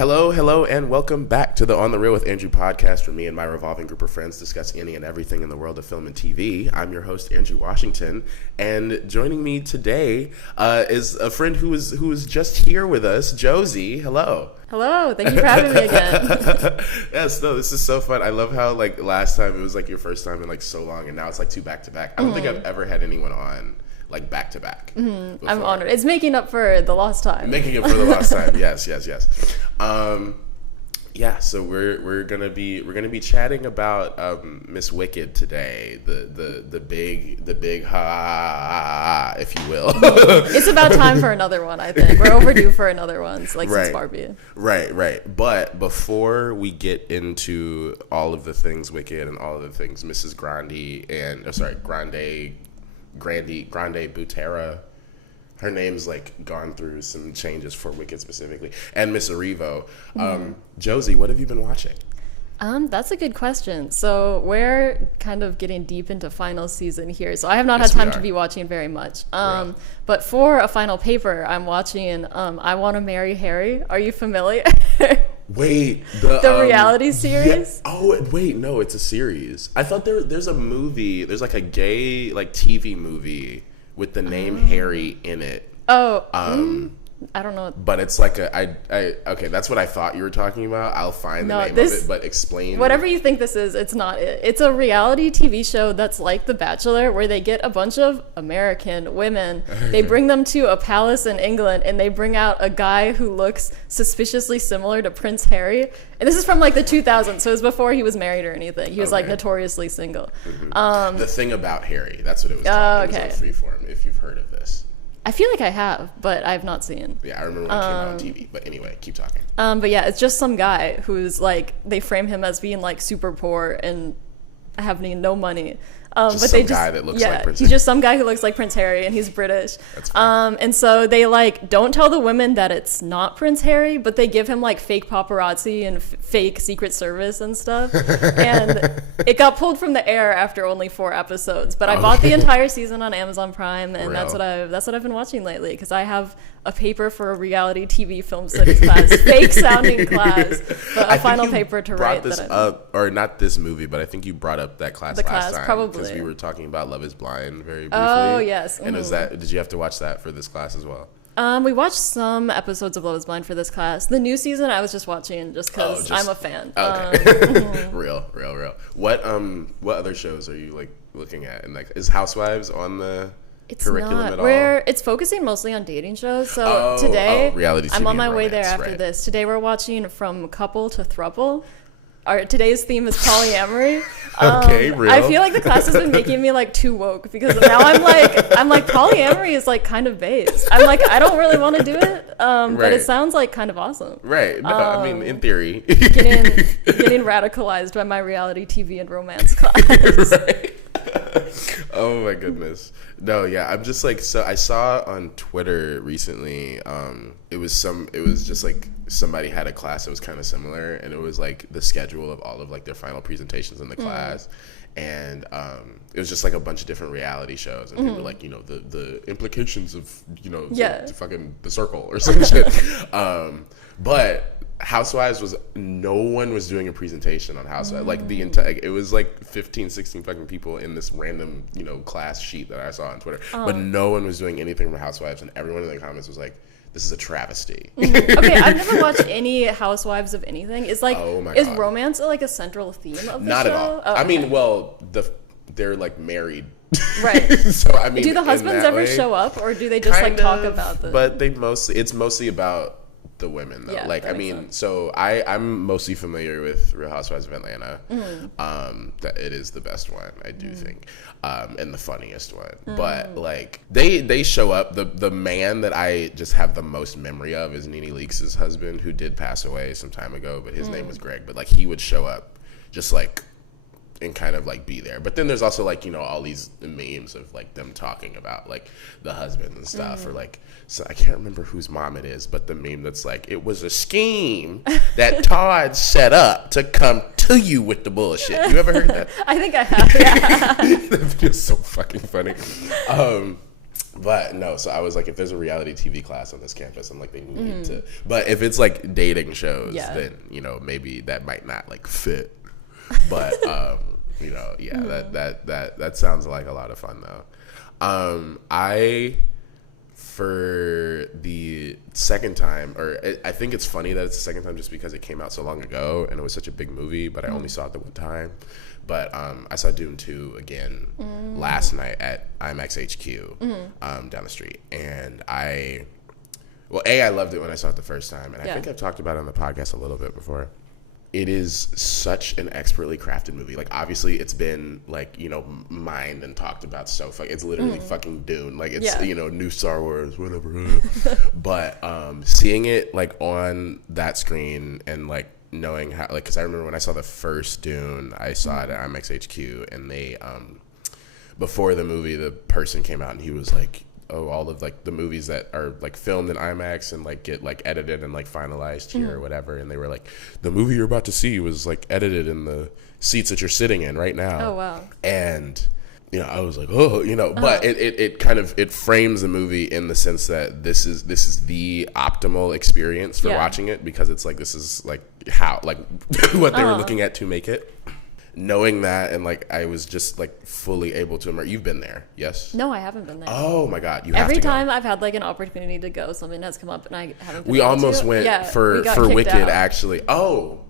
Hello, and welcome back to the On the Real with Andrew podcast, where me and my revolving group of friends discuss any and everything in the world of film and TV. I'm your host, Andrew Washington, and joining me today is a friend who was just here with us, Josie. Hello. Hello, thank you for having me again. Yes, no, this is so fun. I love how last time it was your first time in so long, and now it's two back to back. I don't think I've ever had anyone on back to back. I'm honored. It's making up for the lost time. Making up for the lost time. Yes. So we're gonna be chatting about Miss Wicked today. The big ha, if you will. It's about time for another one. I think we're overdue for another one. It's since Barbie. Right. But before we get into all of the things Wicked and all of the things Mrs. Grande Butera, her name's gone through some changes for Wicked specifically, and Miss Erivo. Josie, what have you been watching? That's a good question. So we're kind of getting deep into final season here, so I have not had time to be watching very much. But for a final paper, I'm watching I Want to Marry Harry. Are you familiar? Wait, the reality series? Yeah. Oh, wait, no, it's a series. I thought there's a movie. There's a gay TV movie with the name Harry in it. I don't know. But it's okay, that's what I thought you were talking about. I'll find the name of it, but explain. Whatever you think this is, it's not it. It's a reality TV show that's like The Bachelor, where they get a bunch of American women, they bring them to a palace in England, and they bring out a guy who looks suspiciously similar to Prince Harry. And this is from the 2000s, so it was before he was married or anything. He was notoriously single. The Thing About Harry, that's what it was called. Okay. It was on Freeform, if you've heard of this. I feel like I have, but I have not seen. Yeah, I remember when it came out on TV. But anyway, keep talking. But yeah, it's just some guy who's they frame him as being super poor and having no money. Guy that looks like Prince Harry. He's just some guy who looks like Prince Harry, and he's British. That's fine. And so they don't tell the women that it's not Prince Harry, but they give him fake paparazzi and fake Secret Service and stuff. And it got pulled from the air after only 4 episodes. But I bought the entire season on Amazon Prime, and that's what I've been watching lately, because I have a paper for a reality TV film studies class, fake sounding class, but a final paper to write. This up, or not this movie, but I think you brought up that class last time. Probably. Because we were talking about Love is Blind very briefly. Oh, yes. And did you have to watch that for this class as well? We watched some episodes of Love is Blind for this class. The new season I was just watching just because I'm a fan. Okay. Real. What other shows are you looking at? And is Housewives on the curriculum at all? It's focusing mostly on dating shows. So today reality TV I'm on my way romance, there after this. Today we're watching From Couple to Throuple. Today's theme is polyamory. Okay, real. I feel like the class has been making me too woke, because now I'm polyamory is kind of base. I don't really want to do it, but it sounds kind of awesome. Right. No, I mean, in theory. getting radicalized by my reality TV and romance class. Right. Oh my goodness. No, yeah, I'm just so I saw on Twitter recently, it was just somebody had a class that was kind of similar, and it was the schedule of all of their final presentations in the class, and it was just a bunch of different reality shows, and people were the implications of the circle or some shit. But Housewives no one was doing a presentation on Housewives. The entire, it was 15, 16 fucking people in this random, class sheet that I saw on Twitter. But no one was doing anything from Housewives, and everyone in the comments was this is a travesty. Okay, I've never watched any Housewives of anything. Is oh my is God. Romance a central theme of the show? Not at all. Oh, okay. I mean, well, they're married. Right. So I mean, do the husbands ever show up, or do they just talk about them? But it's mostly about the women, though. Yeah, so I'm mostly familiar with Real Housewives of Atlanta. That it is the best one, I do think, and the funniest one. But they show up. The man that I just have the most memory of is Nene Leakes' husband, who did pass away some time ago, but his name was Greg. But he would show up just and kind of be there. But then there's also all these memes of them talking about the husband and stuff, or so I can't remember whose mom it is, but the meme that's it was a scheme that Todd set up to come to you with the bullshit. You ever heard that? I think I have. Yeah. That video's so fucking funny. But no, so I was like, if there's a reality TV class on this campus, I'm like, they need to. But if it's like dating shows, then maybe that might not like fit. But that sounds like a lot of fun though. For the second time, I think it's funny that it's the second time just because it came out so long ago and it was such a big movie, but I only saw it the one time. But I saw Dune 2 again last night at IMAX HQ down the street. And I loved it when I saw it the first time. And I think I've talked about it on the podcast a little bit before. It is such an expertly crafted movie. Like, obviously, it's been, like, mined and talked about so it's literally fucking Dune. Like, it's, new Star Wars, whatever. But seeing it, like, on that screen and, like, knowing how, like, because I remember when I saw the first Dune, I saw it at IMAX HQ, and they, before the movie, the person came out and he was like, all of like the movies that are like filmed in IMAX and like get like edited and like finalized here or whatever, and they were like, the movie you're about to see was like edited in the seats that you're sitting in right now. Oh wow. And I was like, but it kind of frames the movie in the sense that this is the optimal experience for watching it, because it's like, this is like how like what they were looking at to make it. Knowing that, and like I was just like fully able to immerse. You've been there, yes? No, I haven't been there. Oh my God, you have Every to go. time I've had like an opportunity to go, something has come up and I haven't been We able almost to. went for Wicked out. Actually.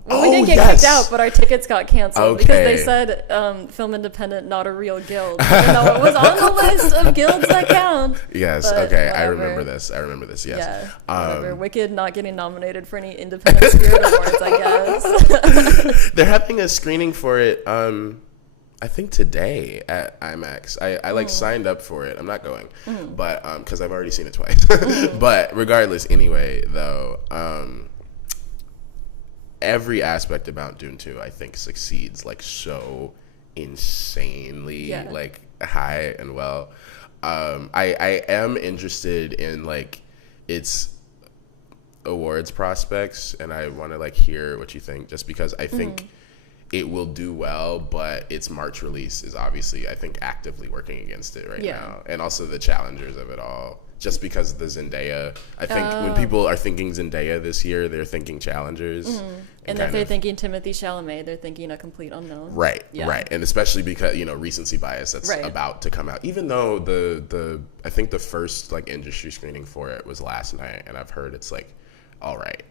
Well, we didn't get kicked out, but our tickets got canceled because they said film independent, not a real guild. Even though it was on the list of guilds that count. Yes, but okay, whatever. I remember this, yes. Yeah, whatever. Wicked not getting nominated for any Independent Spirit Awards, I guess. They're having a screening for it, I think today at IMAX. I like signed up for it. I'm not going, but because I've already seen it twice. But regardless, anyway, though, every aspect about Dune 2, I think, succeeds like so insanely like high and well. I am interested in like its awards prospects, and I want to like hear what you think, just because I think it will do well, but its March release is obviously, I think, actively working against it right now. And also the challengers of it all, just because of the Zendaya. I think when people are thinking Zendaya this year, they're thinking challengers. And if they're thinking Timothée Chalamet, they're thinking a complete unknown. Right. And especially because, recency bias that's about to come out. Even though I think the first like industry screening for it was last night, and I've heard it's like, all right.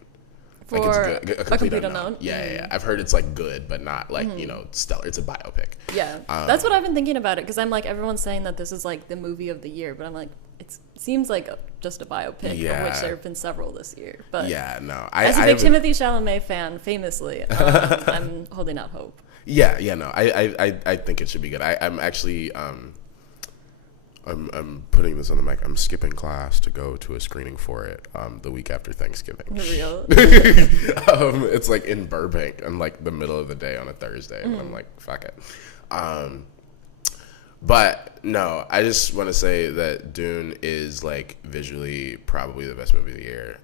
For like it's good, a complete unknown. Yeah. I've heard it's like good, but not like stellar. It's a biopic. Yeah, that's what I've been thinking about it, because I'm like, everyone's saying that this is like the movie of the year, but I'm like, it seems like just a biopic, of which there have been several this year. But as a big Timothée Chalamet fan, famously, I'm holding out hope. I think it should be good. I'm actually I'm putting this on the mic. I'm skipping class to go to a screening for it the week after Thanksgiving. For real? It's like in Burbank on like the middle of the day on a Thursday. And I'm like, fuck it. But no, I just want to say that Dune is like visually probably the best movie of the year,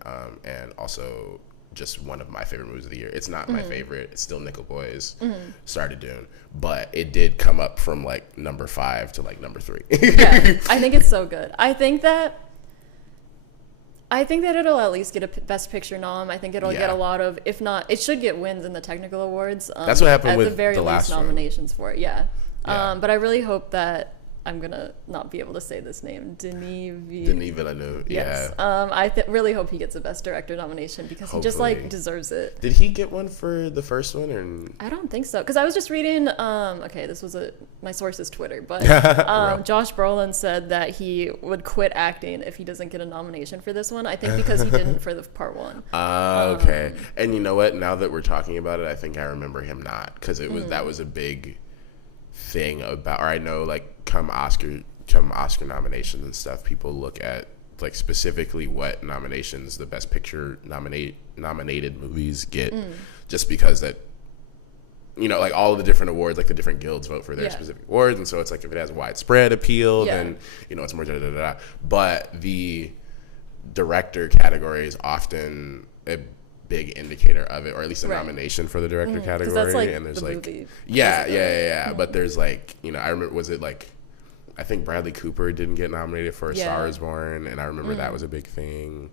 and also just one of my favorite movies of the year. It's not my favorite. It's still Nickel Boys, started Dune, but it did come up from like number 5 to like number 3. I think it's so good. I think that it'll at least get a Best Picture nom. I think it'll get a lot of, if not, it should get wins in the technical awards. That's what happened with the very last least nominations for it. But I really hope that I'm gonna not be able to say this name, Denis Villeneuve. Yes. I really hope he gets a Best Director nomination, because he just like deserves it. Did he get one for the first one, or? I don't think so, because I was just reading. This was my source is Twitter, but Josh Brolin said that he would quit acting if he doesn't get a nomination for this one. I think because he didn't for the part 1. Okay. And you know what? Now that we're talking about it, I think I remember him not, because it was that was a big thing about, or I know like come Oscar nominations and stuff, people look at like specifically what nominations the Best Picture nominated movies get, just because that like all of the different awards, like the different guilds vote for their specific awards, and so it's like if it has widespread appeal, then it's more but the director category is often a big indicator of it, or at least a nomination for the director category. That's like and there's the like movie. but there's like I remember, was it like I think Bradley Cooper didn't get nominated for A Star Is Born, and I remember that was a big thing.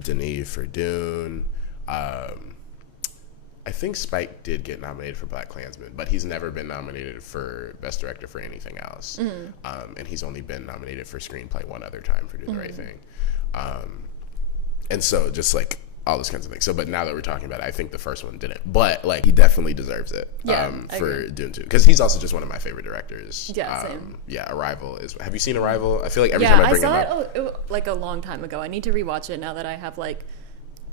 Denis for Dune. I think Spike did get nominated for BlacKkKlansman, but he's never been nominated for Best Director for anything else. And he's only been nominated for Screenplay one other time for Do the Right Thing. And so just like all those kinds of things. So, but now that we're talking about it, I think the first one didn't. But like he definitely deserves it for Dune 2. Because he's also just one of my favorite directors. Yeah, same. Yeah, Arrival is... Have you seen Arrival? I feel like every time I bring him up... Yeah, I saw it like a long time ago. I need to rewatch it now that I have like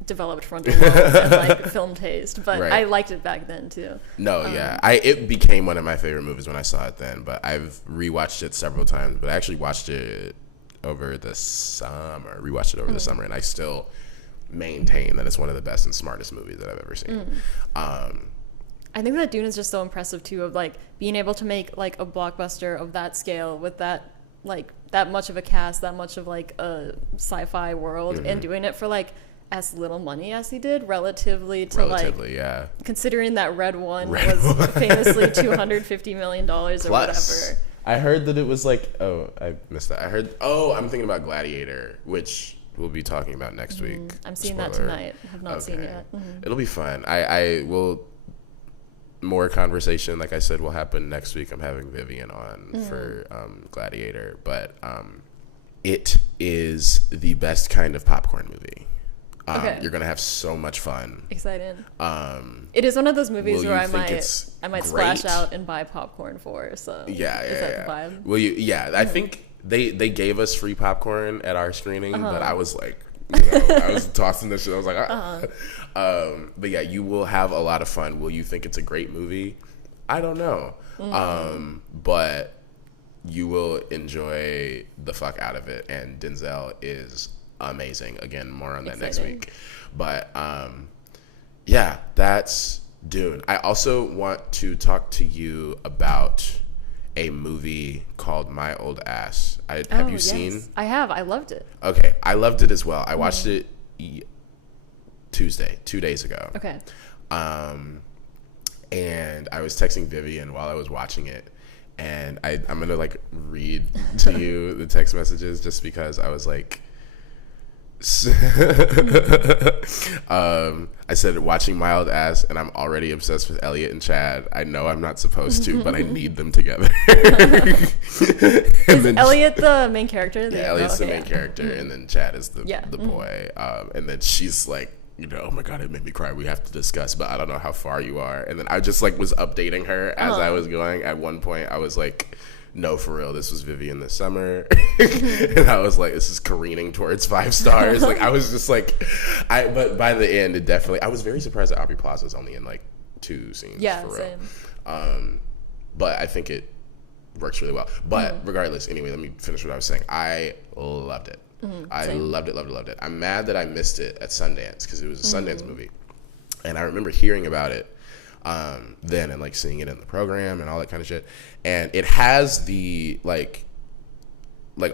developed frontal lobes and like film taste, but I liked it back then too. It became one of my favorite movies when I saw it then, but I've rewatched it several times. But I actually watched it over the summer, and I still maintain that it's one of the best and smartest movies that I've ever seen. I think that Dune is just so impressive too, of like being able to make like a blockbuster of that scale with that like that much of a cast, that much of like a sci-fi world, and doing it for like as little money as he did relatively, considering that Red One was famously $250 million or whatever. I heard that it was like, I missed that. I'm thinking about Gladiator, which we'll be talking about next week. I'm seeing that tonight. Have not seen it yet. It'll be fun. I will... More conversation, like I said, will happen next week. I'm having Vivian on for Gladiator, but it is the best kind of popcorn movie. You're gonna have so much fun. Exciting. It is one of those movies where I might splash out and buy popcorn for. So is that the vibe? Well, I think they gave us free popcorn at our screening, but I was like, I was tossing this shit. I was like, but yeah, you will have a lot of fun. Will you think it's a great movie? I don't know. But you will enjoy the fuck out of it, and Denzel is amazing. Again, more on that next week. But yeah, that's Dune. I also want to talk to you about a movie called My Old Ass. Have you seen? I have. I loved it. Okay, I loved it as well. I watched it Tuesday, 2 days ago. Okay. And I was texting Vivian while I was watching it, and I'm gonna like read to you the text messages just because I was like, I said watching My Old Ass, and I'm already obsessed with Elliot and Chad. I know I'm not supposed to, but I need them together. Is Elliot the main character? Yeah, Elliot's the main character, and then Chad is the boy. And then she's like, oh my God, it made me cry. We have to discuss, but I don't know how far you are. And then I just like was updating her as I was going. At one point, I was like, no, for real, this was Vivian this summer. And I was like, this is careening towards 5 stars. Like, I was just like, but by the end, it definitely, I was very surprised that Aubrey Plaza is only in like 2 scenes. Yeah, for same. Real. But I think it works really well. But regardless, anyway, let me finish what I was saying. I loved it. I loved it. I'm mad that I missed it at Sundance because it was a Sundance movie. And I remember hearing about it then and like seeing it in the program and all that kind of shit. And it has the like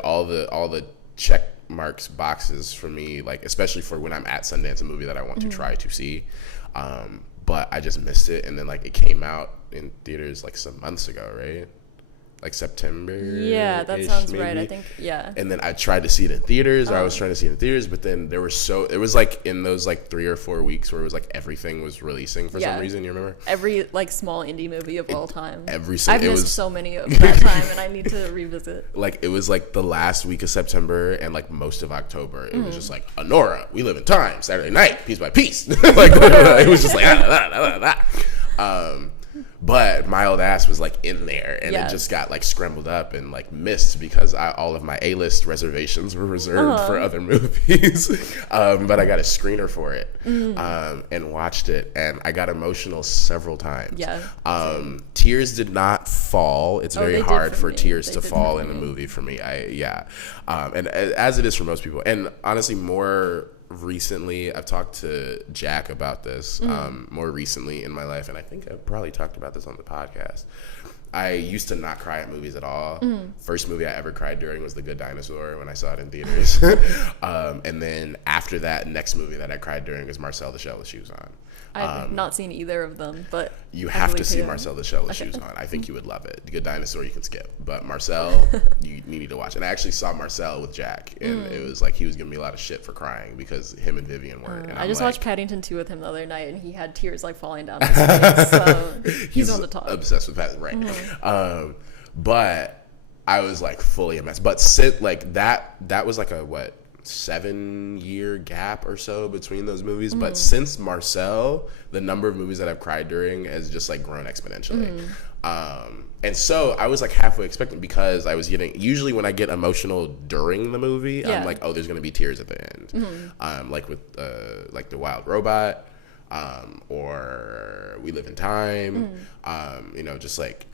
all the check marks boxes for me, like especially for when I'm at Sundance, a movie that I want to try to see. But I just missed it, and then like it came out in theaters like some months ago, right? Like September. Yeah, that sounds maybe. Right. I think, yeah. And then I tried to see it in theaters, or I was trying to see it in theaters, but then it was like in those like 3 or 4 weeks where it was like everything was releasing for some reason. You remember? Every like small indie movie of all time. I've missed so many of that time, and I need to revisit. Like it was like the last week of September and like most of October. It was just like Honora, We Live in Time, Saturday Night, Piece by Piece. Like it was just like but My Old Ass was like in there, and it just got like scrambled up and like missed because all of my A-list reservations were reserved for other movies. But I got a screener for it and watched it, and I got emotional several times. Tears did not fall. It's very hard for tears to fall in a movie for me. And as it is for most people, and honestly more recently, I've talked to Jack about this more recently in my life, and I think I've probably talked about this on the podcast. I used to not cry at movies at all. First movie I ever cried during was The Good Dinosaur when I saw it in theaters. And then after that, next movie that I cried during was Marcel the Shell with Shoes On. I've not seen either of them, but you have to see Marcel the Shell with Shoes On. I think you would love it. The Good Dinosaur you can skip, but Marcel you need to watch. And I actually saw Marcel with Jack, and it was like he was giving me a lot of shit for crying because him and Vivian weren't. And I just watched Paddington 2 with him the other night, and he had tears like falling down his face. So he's on the top. Obsessed with Paddington, right? But I was like fully a mess. But like that was like a 7-year gap or so between those movies. But since Marcel, the number of movies that I've cried during has just like grown exponentially. And so I was like halfway expectant because I was getting, usually when I get emotional during the movie, I'm like, oh, there's gonna be tears at the end. Like with like The Wild Robot, or We Live in Time, you know, just like,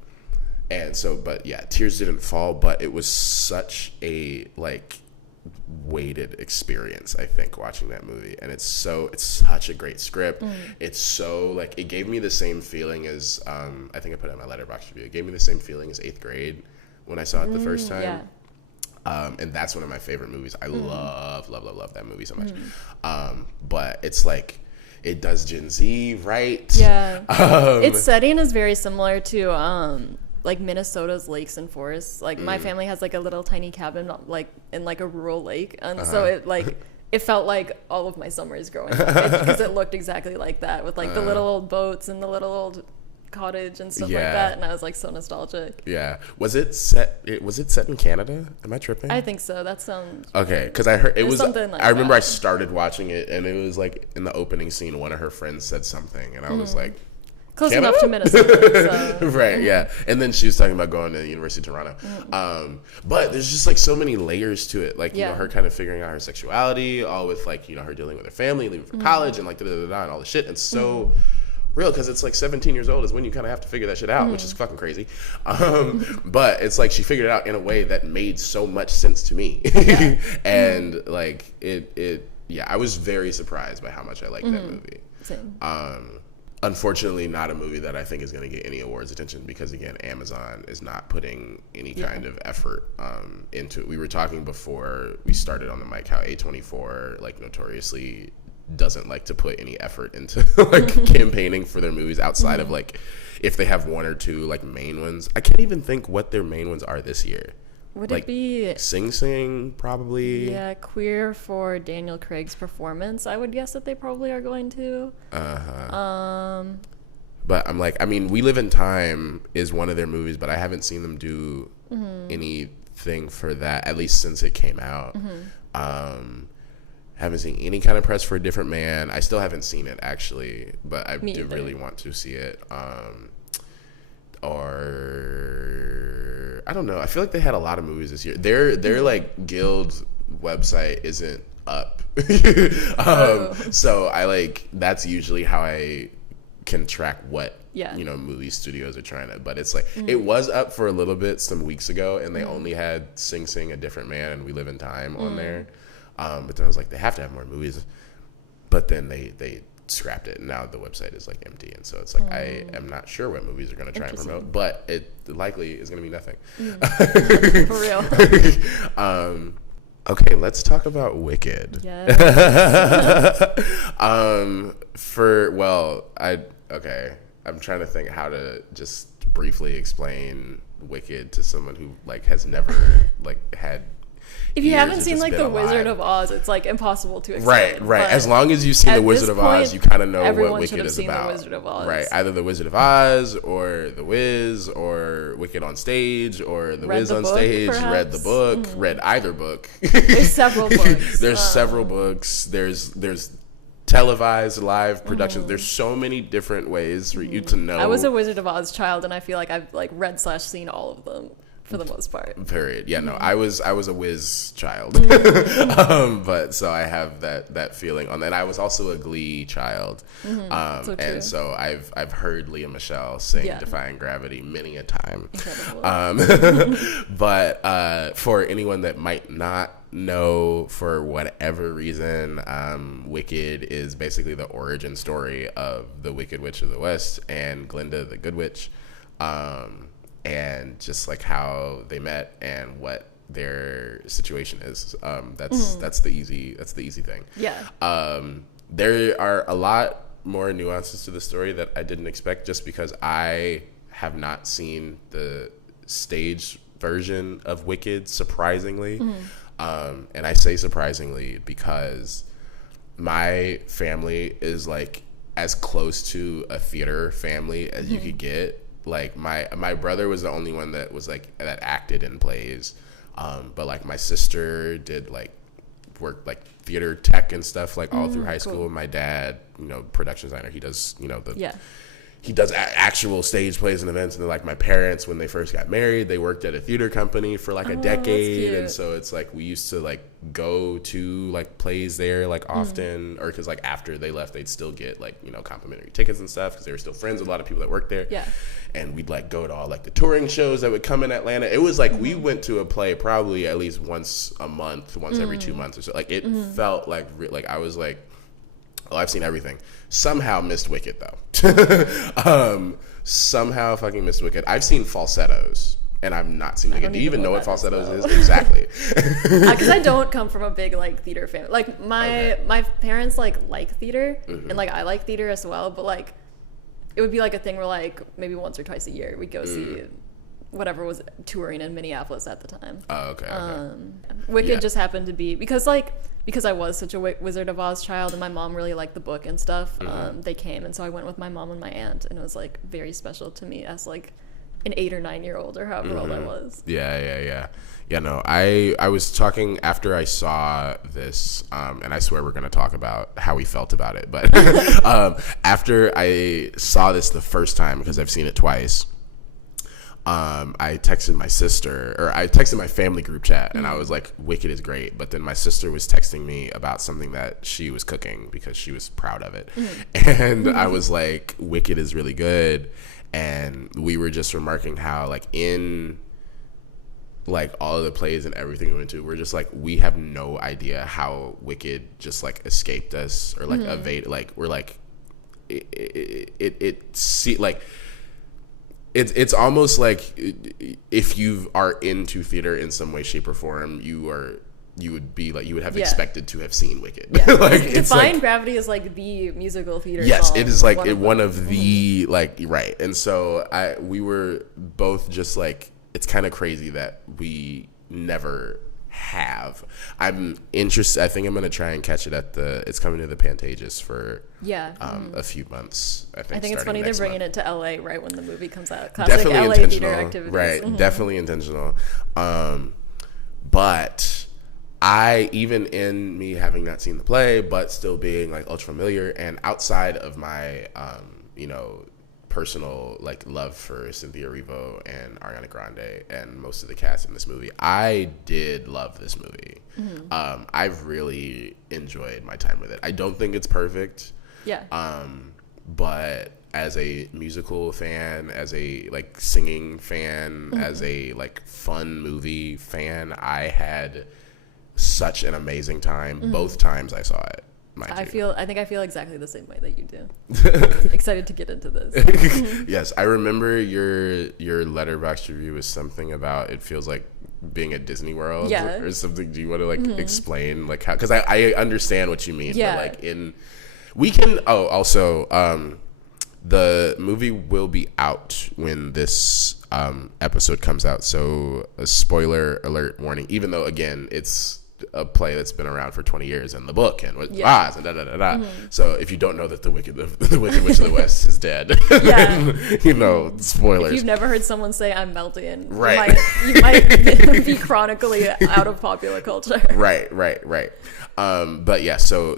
and so, but yeah, tears didn't fall, but it was such a like weighted experience, I think, watching that movie. And it's such a great script. It's so like, it gave me the same feeling as I think I put it in my Letterboxd review, it gave me the same feeling as 8th Grade when I saw it the first time. And that's one of my favorite movies. I love that movie so much. But it's like, it does Gen Z right. Its setting is very similar to like Minnesota's lakes and forests. Like my family has like a little tiny cabin like in like a rural lake, and so it like it felt like all of my summers growing up because it looked exactly like that with like the little old boats and the little old cottage and stuff like that, and I was like so nostalgic. Was it set in Canada? Am I tripping? I think so. That sounds okay, because I heard it was something like I remember that. I started watching it and it was like in the opening scene one of her friends said something and I was like, close Canada? Enough to Minnesota. So. Right, yeah. And then she was talking about going to the University of Toronto. But there's just like so many layers to it. Like, you know, her kind of figuring out her sexuality, all with like, you know, her dealing with her family, leaving for college and like da-da-da-da and all the shit. And so real, because it's like 17 years old is when you kind of have to figure that shit out, which is fucking crazy. But it's like she figured it out in a way that made so much sense to me. And like it I was very surprised by how much I liked that movie. Same. Unfortunately, not a movie that I think is going to get any awards attention because, again, Amazon is not putting any kind of effort into it. We were talking before we started on the mic how A24, like, notoriously doesn't like to put any effort into, like, campaigning for their movies outside of, like, if they have one or two, like, main ones. I can't even think what their main ones are this year. Would like, it be Sing Sing, probably? Yeah, Queer for Daniel Craig's performance. I would guess that they probably are going to. But I'm like, I mean, We Live in Time is one of their movies, but I haven't seen them do anything for that, at least since it came out. Haven't seen any kind of press for A Different Man. I still haven't seen it, actually, but I do really want to see it. Or I don't know. I feel like they had a lot of movies this year. Their like guild website isn't up. So I like that's usually how I can track what you know movie studios are trying to. But it's like it was up for a little bit some weeks ago, and they only had Sing Sing, A Different Man, and We Live in Time on there. But then I was like, they have to have more movies. But then they scrapped it, and now the website is like empty, and so it's like I am not sure what movies are going to try and promote, but it likely is going to be nothing. For real. Okay, let's talk about Wicked. Yes. I'm trying to think how to just briefly explain Wicked to someone who like has never like had. If you haven't seen like The Wizard of Oz, it's like impossible to explain. Right. As long as you've seen The Wizard of Oz, you kind of know what Wicked is about. The Wizard of Oz. Right. Either The Wizard of Oz or The Wiz or Wicked on stage or The Wiz on stage. Read the book. Read either book. There's several books. There's several books. There's televised live productions. There's so many different ways for you to know. I was a Wizard of Oz child, and I feel like I've like read / seen all of them. For the most part. Period. Yeah, no, I was a Wiz child. But so I have that feeling on that. And I was also a Glee child. And so I've heard Leah Michele sing Defying Gravity many a time. But for anyone that might not know, for whatever reason, Wicked is basically the origin story of the Wicked Witch of the West and Glinda the Good Witch. and just like how they met and what their situation is. That's the easy thing. Yeah. There are a lot more nuances to the story that I didn't expect, just because I have not seen the stage version of Wicked, surprisingly. And I say surprisingly because my family is like as close to a theater family as you could get. Like my brother was the only one that was like that acted in plays, but like my sister did like work like theater tech and stuff like all through high school. My dad, production designer, he does he does actual stage plays and events. And then like my parents, when they first got married, they worked at a theater company for like a decade. And so it's like we used to like go to like plays there like often, or because like after they left, they'd still get like, complimentary tickets and stuff because they were still friends with a lot of people that worked there. Yeah. And we'd like go to all like the touring shows that would come in Atlanta. It was like we went to a play probably at least once a month, once every 2 months or so. Like it felt like I was like, oh, I've seen everything. Somehow missed Wicked though. Somehow fucking missed Wicked. I've seen falsettos and I've not seen Wicked. Do you even know what falsettos is? Exactly. Because I don't come from a big like theater family. Like my parents like theater and like I like theater as well. But like it would be like a thing where like maybe once or twice a year we'd go see whatever was touring in Minneapolis at the time. Oh, okay. Wicked just happened to be because I was such a Wizard of Oz child and my mom really liked the book and stuff. They came, and so I went with my mom and my aunt, and it was like very special to me as like an 8 or 9 year old or however old I was. Yeah. No, I was talking after I saw this, and I swear we're gonna talk about how we felt about it, but after I saw this the first time, because I've seen it twice. I texted my sister, or I texted my family group chat, and I was like, Wicked is great. But then my sister was texting me about something that she was cooking because she was proud of it. And I was like, Wicked is really good. And we were just remarking how like in like all of the plays and everything we went to, we're just like, we have no idea how Wicked just like escaped us or like evade, like we're like it's almost like if you are into theater in some way, shape, or form, you would have expected to have seen Wicked. Yeah. Like Defying Gravity is like the musical theater. Yes, song, it is like one of the like right. And so we were both just like, it's kind of crazy that we never have. I'm interested. I think I'm gonna try and catch it it's coming to the Pantages for a few months. I think it's funny they're bringing it to LA right when the movie comes out. Classic Definitely LA intentional, theater activities. Right? Definitely intentional. But I, even in me having not seen the play, but still being like ultra familiar, and outside of my personal like love for Cynthia Erivo and Ariana Grande and most of the cast in this movie, I did love this movie. I've really enjoyed my time with it. I don't think it's perfect. Yeah. But as a musical fan, as a like singing fan, as a like fun movie fan, I had such an amazing time both times I saw it. I think I feel exactly the same way that you do. Excited to get into this. Yes, I remember your Letterboxd review was something about it feels like being at Disney World or something. Do you want to like explain like how? Because I understand what you mean. Yeah. But like we can. Oh, also, the movie will be out when this episode comes out. So a spoiler alert warning. Even though again it's a play that's been around for 20 years in the book and with Oz and So if you don't know that the Wicked Witch of the West is dead, then, spoilers. If you've never heard someone say I'm melting, right, you might be chronically out of popular culture. Right. But yeah, so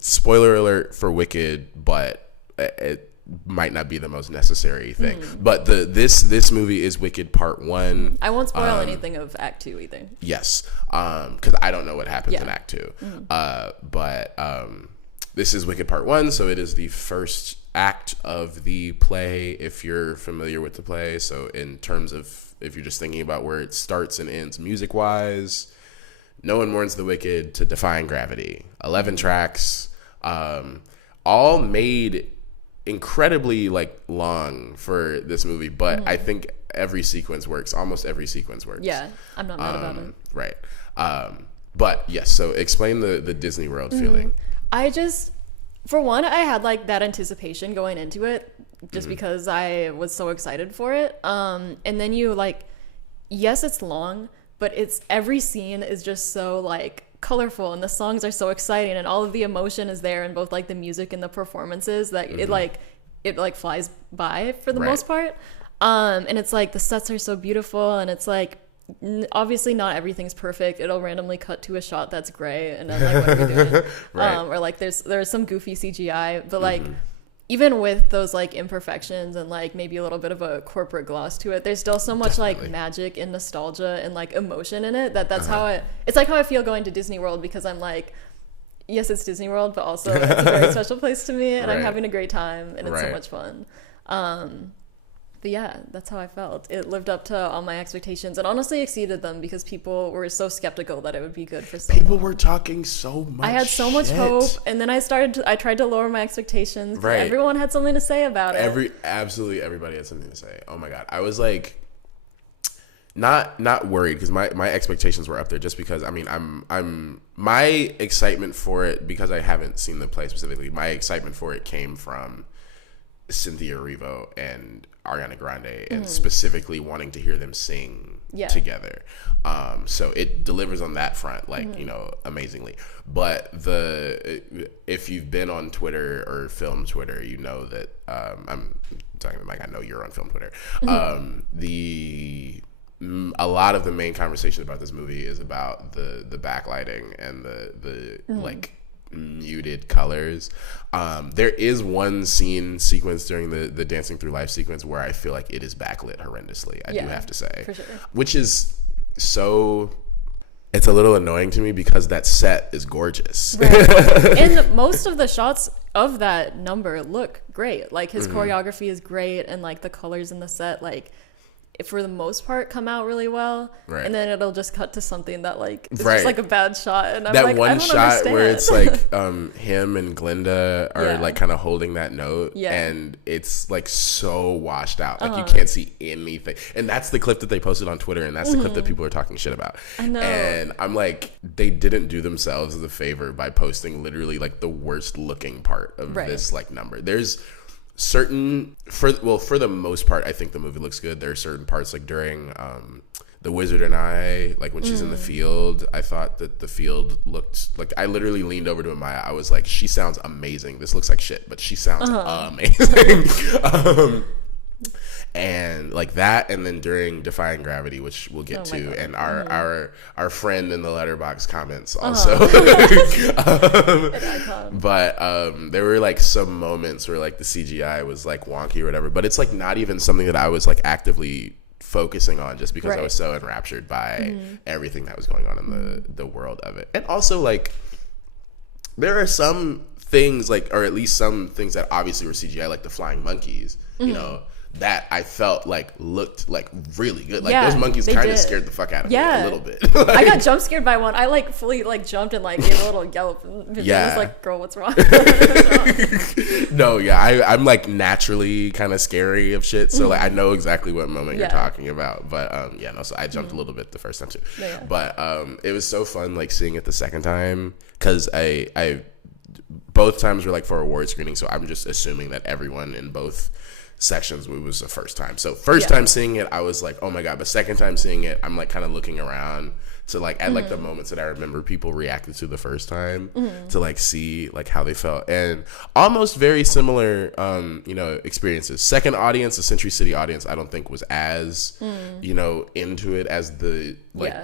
spoiler alert for Wicked, but it might not be the most necessary thing. But this movie is Wicked Part 1. I won't spoil anything of Act 2 either. Yes, because I don't know what happens in Act 2. But this is Wicked Part 1, so it is the first act of the play, if you're familiar with the play. So in terms of, if you're just thinking about where it starts and ends music-wise, No One Mourns the Wicked to Defying Gravity. 11 tracks, all made incredibly like long for this movie, but I think every sequence works. Almost every sequence works. Yeah, I'm not mad about it. Right. But yes, so explain the Disney World feeling. I just, for one, I had like that anticipation going into it just because I was so excited for it. And then you like, yes, it's long, but it's every scene is just so like colorful and the songs are so exciting and all of the emotion is there in both like the music and the performances that it like flies by for the most part. And it's like the sets are so beautiful and it's like obviously not everything's perfect. It'll randomly cut to a shot that's gray and I'm like, what are we doing? Or like there's some goofy CGI, but like even with those like imperfections and like maybe a little bit of a corporate gloss to it, there's still so much like magic and nostalgia and like emotion in it that's how it's like how I feel going to Disney World, because I'm like, yes, it's Disney World, but also it's a very special place to me and I'm having a great time and it's so much fun. But yeah, that's how I felt. It lived up to all my expectations and honestly exceeded them because people were so skeptical that it would be good for so People long. were talking so much. I had so much hope, and then I tried to lower my expectations. Right. Everyone had something to say about it. Absolutely everybody had something to say. Oh my God. I was like, not worried because my expectations were up there just because, I mean, I'm my excitement for it, because I haven't seen the play specifically, my excitement for it came from Cynthia Erivo and Ariana Grande and specifically wanting to hear them sing together. So it delivers on that front, like, you know, amazingly. But if you've been on Twitter or film Twitter, you know that I'm talking like I know you're on film Twitter. A lot of the main conversation about this movie is about the backlighting and the like muted colors. There is one sequence during the dancing through life sequence where I feel like it is backlit horrendously. I do have to say, for sure. Which is so, it's a little annoying to me because that set is gorgeous. Right. And most of the shots of that number look great. Like his choreography is great and like the colors in the set, like for the most part come out really well, and then it'll just cut to something that like is just like a bad shot, and I'm that like, one I don't shot understand. where it's like him and Glenda are like kind of holding that note, and it's like so washed out, like you can't see anything, and that's the clip that they posted on Twitter, and that's the clip that people are talking shit about. I know, and I'm like, they didn't do themselves the favor by posting literally like the worst looking part of this like number. There's certain for the most part I think the movie looks good. There are certain parts like during The Wizard and I, like when she's in the field, I thought that the field looked like, I literally leaned over to Maya, I was like, she sounds amazing. This looks like shit, but she sounds amazing. And like that, and then during Defying Gravity, which we'll get to, God. And our friend in the Letterboxd comments also. But there were like some moments where like the CGI was like wonky or whatever, but it's like not even something that I was like actively focusing on, just because I was so enraptured by everything that was going on in the world of it. And also like there are some things like, or at least some things that obviously were CGI, like the flying monkeys, you know, that I felt like looked like really good. Like those monkeys kind of scared the fuck out of me a little bit. Like, I got jump scared by one. I like fully like jumped and like gave a little yelp. I was like, girl, what's wrong? No, I'm like naturally kind of scary of shit. So like I know exactly what moment you're talking about. But so I jumped a little bit the first time too. But it was so fun like seeing it the second time, because I both times were like for award screening. So I'm just assuming that everyone in both sections, it was the first time. So first time seeing it, I was like, oh my God. But second time seeing it, I'm like kind of looking around to like at like the moments that I remember people reacted to the first time, to like see like how they felt, and almost very similar experiences. Second audience, the Century City audience, I don't think was as into it as the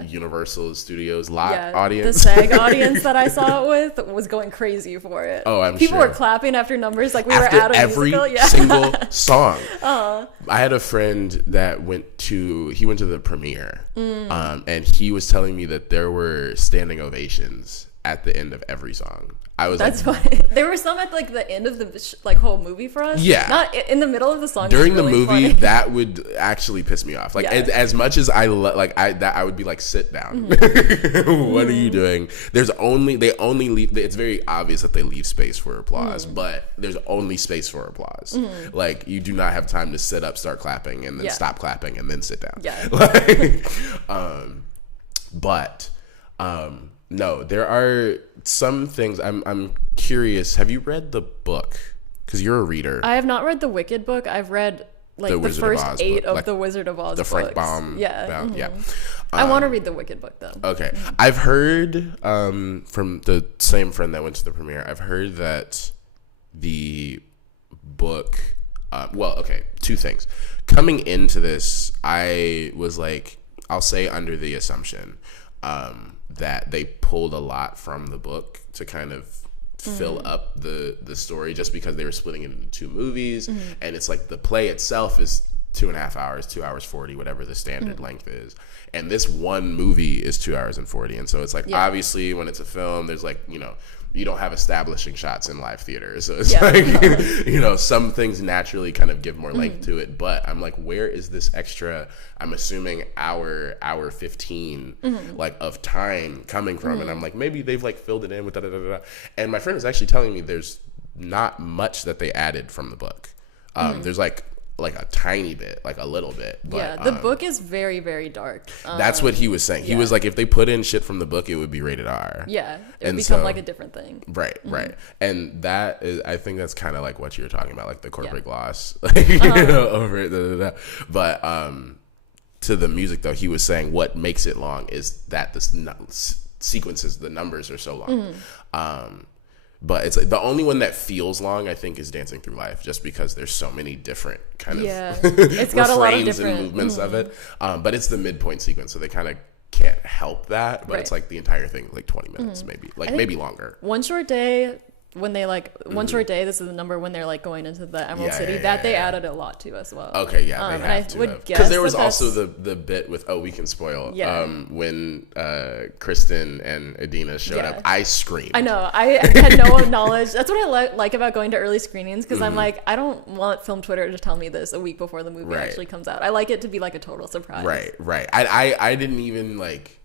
Universal Studios lot audience. The SAG audience that I saw it with was going crazy for it. Oh, people were clapping after numbers like we were at a every musical. single song. I had a friend that went to the premiere, and he was telling me that there were standing ovations at the end of every song. I was That's like, funny. There were some at like the end of the like whole movie for us. Yeah. Not in the middle of the song. during the really movie, funny. that would actually piss me off. Like as much as I I would be like, sit down. What are you doing? They only leave. It's very obvious that they leave space for applause, but there's only space for applause. Like you do not have time to sit up, start clapping, and then stop clapping, and then sit down. Yeah. Like, no, there are some things I'm curious. Have you read the book? Because you're a reader. I have not read the Wicked book. I've read like the first 8 of the Wizard of Oz the books. Frank Baum. Yeah. Yeah. I want to read the Wicked book though. Okay. I've heard from the same friend that went to the premiere, I've heard that the book, two things. Coming into this, I was like, I'll say under the assumption that they pulled a lot from the book to kind of fill up the story, just because they were splitting it into 2 movies, and it's like the play itself is 2.5 hours, 2 hours 40, whatever the standard length is, and this one movie is 2 hours and 40, and so it's like obviously when it's a film, there's like, you know, you don't have establishing shots in live theater, so it's like you know, some things naturally kind of give more length to it, but I'm like, where is this extra, I'm assuming hour 15 like of time coming from? And I'm like, maybe they've like filled it in with da-da-da-da. And my friend was actually telling me there's not much that they added from the book. There's like a tiny bit, like a little bit, but the book is very, very dark. That's what he was saying. He was like, if they put in shit from the book, it would be rated R. Yeah, it would become like a different thing. Right. And that is, I think that's kind of like what you were talking about, like the corporate gloss, like, you know, over it. But to the music though, he was saying what makes it long is that the sequences, the numbers are so long. But it's like the only one that feels long, I think, is Dancing Through Life, just because there's so many different kind of it's got a lot of different and movements of it. But it's the midpoint sequence, so they kind of can't help that. But it's like the entire thing, like 20 minutes, maybe longer. One Short Day, when they like One Short Day, this is the number when they're like going into the Emerald City. They added a lot to as well. Okay, they have to, because there was also the bit with we can spoil when Kristen and Adina showed up. I screamed. I know, I had no knowledge. That's what I like about going to early screenings, because I'm like, I don't want film Twitter to tell me this a week before the movie actually comes out. I like it to be like a total surprise. Right. I didn't even like,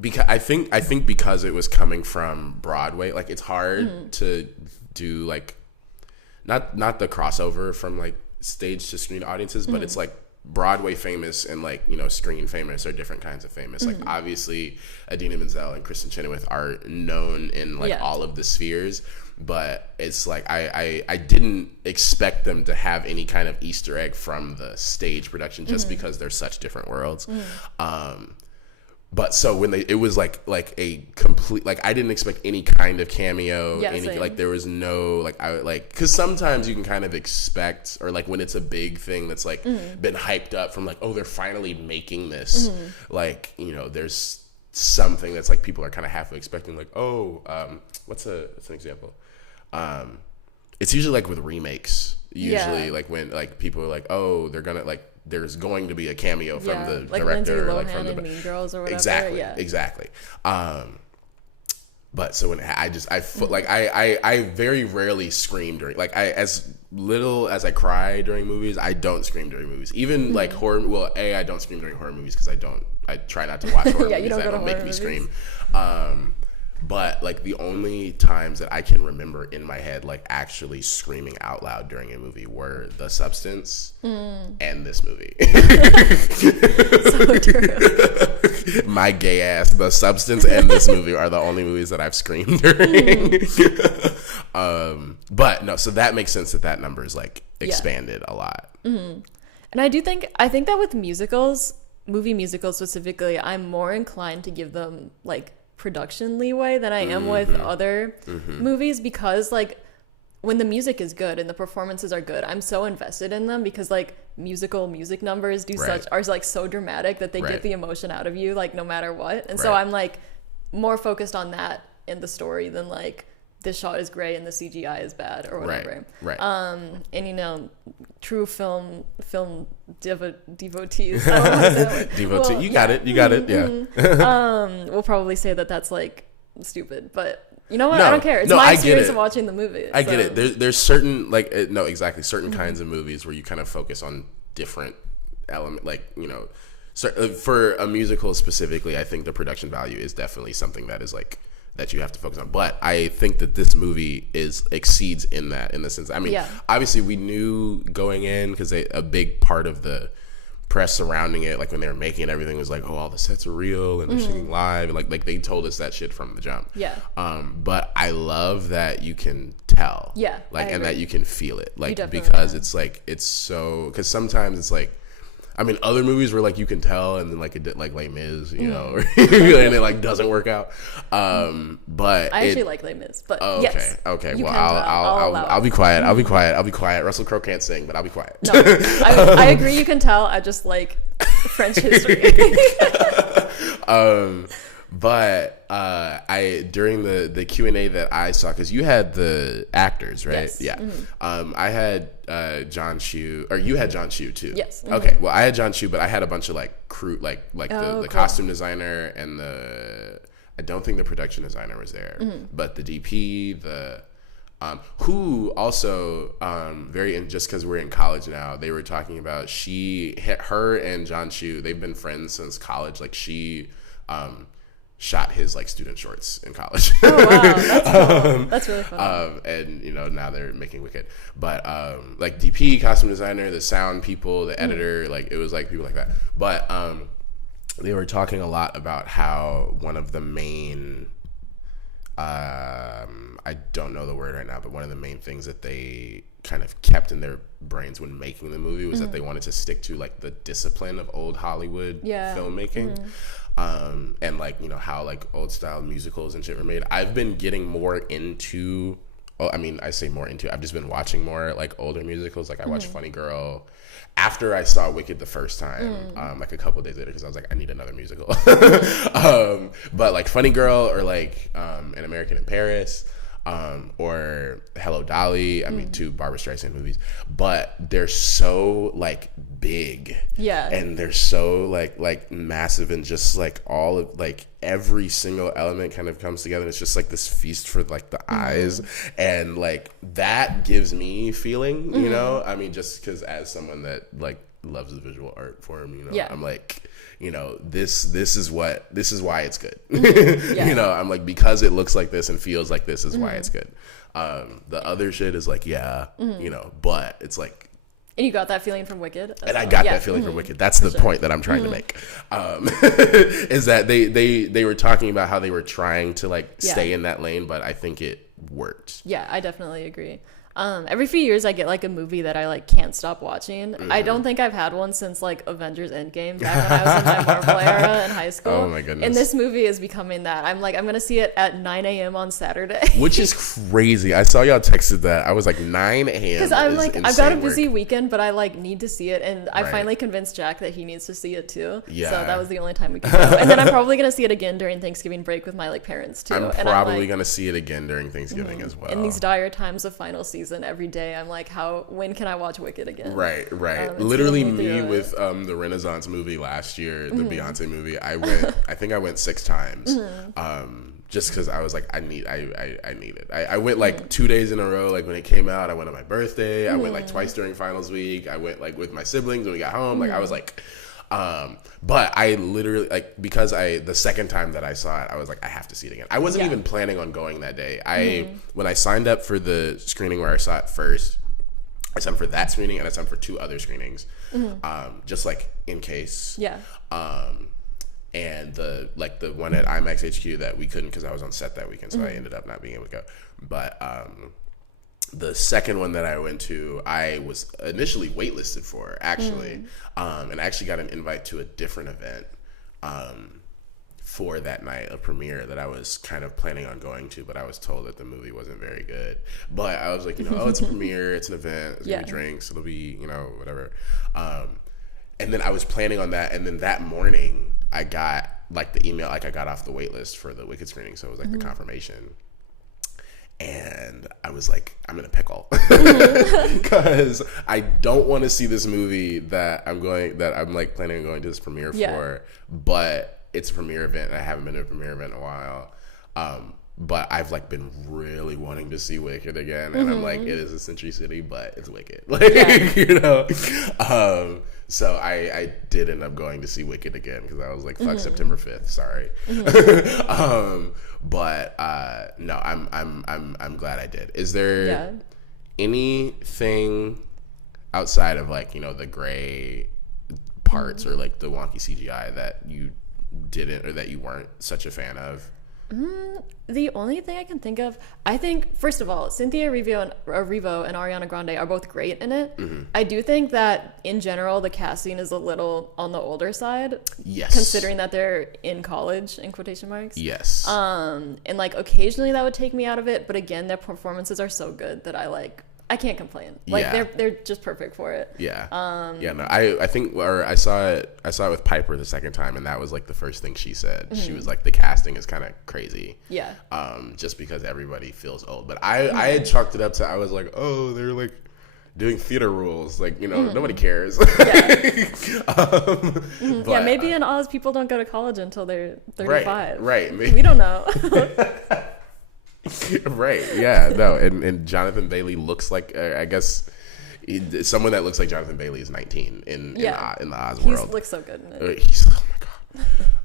because I think because it was coming from Broadway, like it's hard to do like not the crossover from like stage to screen audiences, but it's like Broadway famous and like, you know, screen famous are different kinds of famous. Like obviously Idina Menzel and Kristen Chenoweth are known in like all of the spheres, but it's like I didn't expect them to have any kind of Easter egg from the stage production, just because they're such different worlds. But so when it was like a complete, like I didn't expect any kind of cameo, like there was no because sometimes you can kind of expect, or like when it's a big thing that's like been hyped up from like, oh, they're finally making this, like, you know, there's something that's like people are kind of halfway expecting, like, oh, what's an example? It's usually like with remakes, like when like people are like, oh, they're gonna like, there's going to be a cameo from the like director, Lindsay like Lohan from the and Mean Girls or whatever. Exactly. But so when I very rarely scream during, like, as little as I cry during movies, I don't scream during movies. Even like horror. Well, I don't scream during horror movies because I try not to watch horror movies that don't make me scream. But like the only times that I can remember in my head like actually screaming out loud during a movie were The Substance and this movie. So true. My gay ass, The Substance and this movie are the only movies that I've screamed during. But no, so that makes sense that number is like expanded a lot. And I think that with musicals, movie musicals specifically, I'm more inclined to give them like production leeway than I am with other movies, because like when the music is good and the performances are good, I'm so invested in them, because like music numbers are like so dramatic that they get the emotion out of you like no matter what. And so I'm like more focused on that in the story than like this shot is great and the CGI is bad or whatever. And you know, true film devotees. You got it. Yeah. We'll probably say that that's like stupid, but You know what? No, I don't care. It's no, my I get experience it. of watching the movie. I get it. There's certain no, exactly, certain kinds of movies where you kind of focus on different element, like, you know, so, for a musical specifically, I think the production value is definitely something that is like that you have to focus on. But I think that this movie exceeds in that, in the sense. I mean, obviously we knew going in, because a big part of the press surrounding it, like when they were making it, everything was like, oh, all the sets are real and they're singing live, and like they told us that shit from the jump. But I love that you can tell, like, and that you can feel it, like, because it's like, it's so, because sometimes it's like, I mean, other movies where like you can tell, and then like it did, like Les Mis, you know, and it like doesn't work out. But I actually like Les Mis, but okay. Well, I'll be quiet. I'll be quiet. Russell Crowe can't sing, but I'll be quiet. No, I agree. You can tell. I just like French history. But I during the Q&A that I saw, because you had the actors, right? Yes. Yeah. I had John Chu, or you had John Chu too. Yes. Okay. Well, I had John Chu, but I had a bunch of like crew, like the cool. costume designer and I don't think the production designer was there, but the DP, who also just because we're in college now, they were talking about her and John Chu, they've been friends since college. Like she shot his like student shorts in college. Oh wow, that's cool. That's really fun. And you know, now they're making Wicked, but like DP, costume designer, the sound people, the editor, like it was like people like that. But they were talking a lot about how one of the main I don't know the word right now, but one of the main things that they kind of kept in their brains when making the movie was that they wanted to stick to like the discipline of old Hollywood filmmaking. And like, you know, how like old style musicals and shit were made. I've been getting more into, I say more into, I've just been watching more like older musicals. Like I watched Funny Girl after I saw Wicked the first time, like a couple of days later, because I was like, I need another musical. But like Funny Girl, or like An American in Paris, or Hello Dolly. I mean, two Barbra Streisand movies, but they're so like big, and they're so like massive, and just like all of like every single element kind of comes together, and it's just like this feast for like the eyes, and like that gives me feeling, you know. I mean, just because as someone that like loves the visual art form, you know, I'm like, you know, this is why it's good. You know, I'm like, because it looks like this and feels like this is why it's good. The other shit is like, you know, but it's like, and you got that feeling from Wicked, and I got that feeling from Wicked. That's the point that I'm trying to make. Is that they were talking about how they were trying to like stay in that lane, but I think it worked. Yeah, I definitely agree. Every few years I get like a movie that I like can't stop watching. I don't think I've had one since like Avengers Endgame, back when I was in my Marvel era in high school. Oh my goodness. And this movie is becoming that. I'm like, I'm gonna see it at 9 a.m. on Saturday. Which is crazy. I saw y'all texted that. I was like, 9 a.m. Because I'm like, I've got a busy weekend, but I like need to see it, and I finally convinced Jack that he needs to see it too. So that was the only time we could go. And then I'm probably gonna see it again during Thanksgiving break with my like parents too. I'm probably gonna see it again during Thanksgiving as well. In these dire times of final season, every day I'm like, when can I watch Wicked again? Right. Literally me with the Renaissance movie last year, the Beyonce movie. I think I went 6 times. Just because I was like, I need it. I went like 2 days in a row. Like when it came out, I went on my birthday. I went like twice during finals week. I went like with my siblings when we got home. Like I was like, but I literally like, because the second time that I saw it, I was like, I have to see it again. I wasn't even planning on going that day. When I signed up for the screening where I saw it first, I signed for that screening and I signed for 2 other screenings, just like in case. And the one at IMAX HQ that we couldn't because I was on set that weekend, so I ended up not being able to go. But the second one that I went to, I was initially waitlisted for, actually, and I actually got an invite to a different event for that night, a premiere that I was kind of planning on going to, but I was told that the movie wasn't very good. But I was like, you know, it's a premiere, it's an event, it's gonna be drinks, it'll be, you know, whatever. And then I was planning on that, and then that morning I got like the email, like I got off the wait list for the Wicked screening, so it was like the confirmation. And I was like, I'm in a pickle because I don't want to see this movie that I'm like planning on going to this premiere for, but it's a premiere event and I haven't been to a premiere event in a while. but I've like been really wanting to see Wicked again, and I'm like, it is a Century City, but it's Wicked, like you know. So I did end up going to see Wicked again because I was like, fuck September 5th, sorry. But no, I'm glad I did. Is there anything outside of like, you know, the gray parts or like the wonky CGI that you didn't or that you weren't such a fan of? The only thing I can think of, I think, first of all, Cynthia Erivo and Ariana Grande are both great in it. I do think that in general the casting is a little on the older side. Yes. Considering that they're in college, in quotation marks. Yes. And like occasionally that would take me out of it, but again, their performances are so good that I can't complain. Like they're just perfect for it. Yeah. No, I think, or I saw it with Piper the second time, and that was like the first thing she said. She was like, the casting is kind of crazy. Yeah. Just because everybody feels old. But I had chalked it up to, I was like, oh, they're like doing theater rules. Like, you know, nobody cares. Yeah, maybe in Oz people don't go to college until they're 35. Right. We don't know. Right, yeah, no, and Jonathan Bailey looks like, I guess, someone that looks like Jonathan Bailey is 19 in the Oz world. He looks so good in it.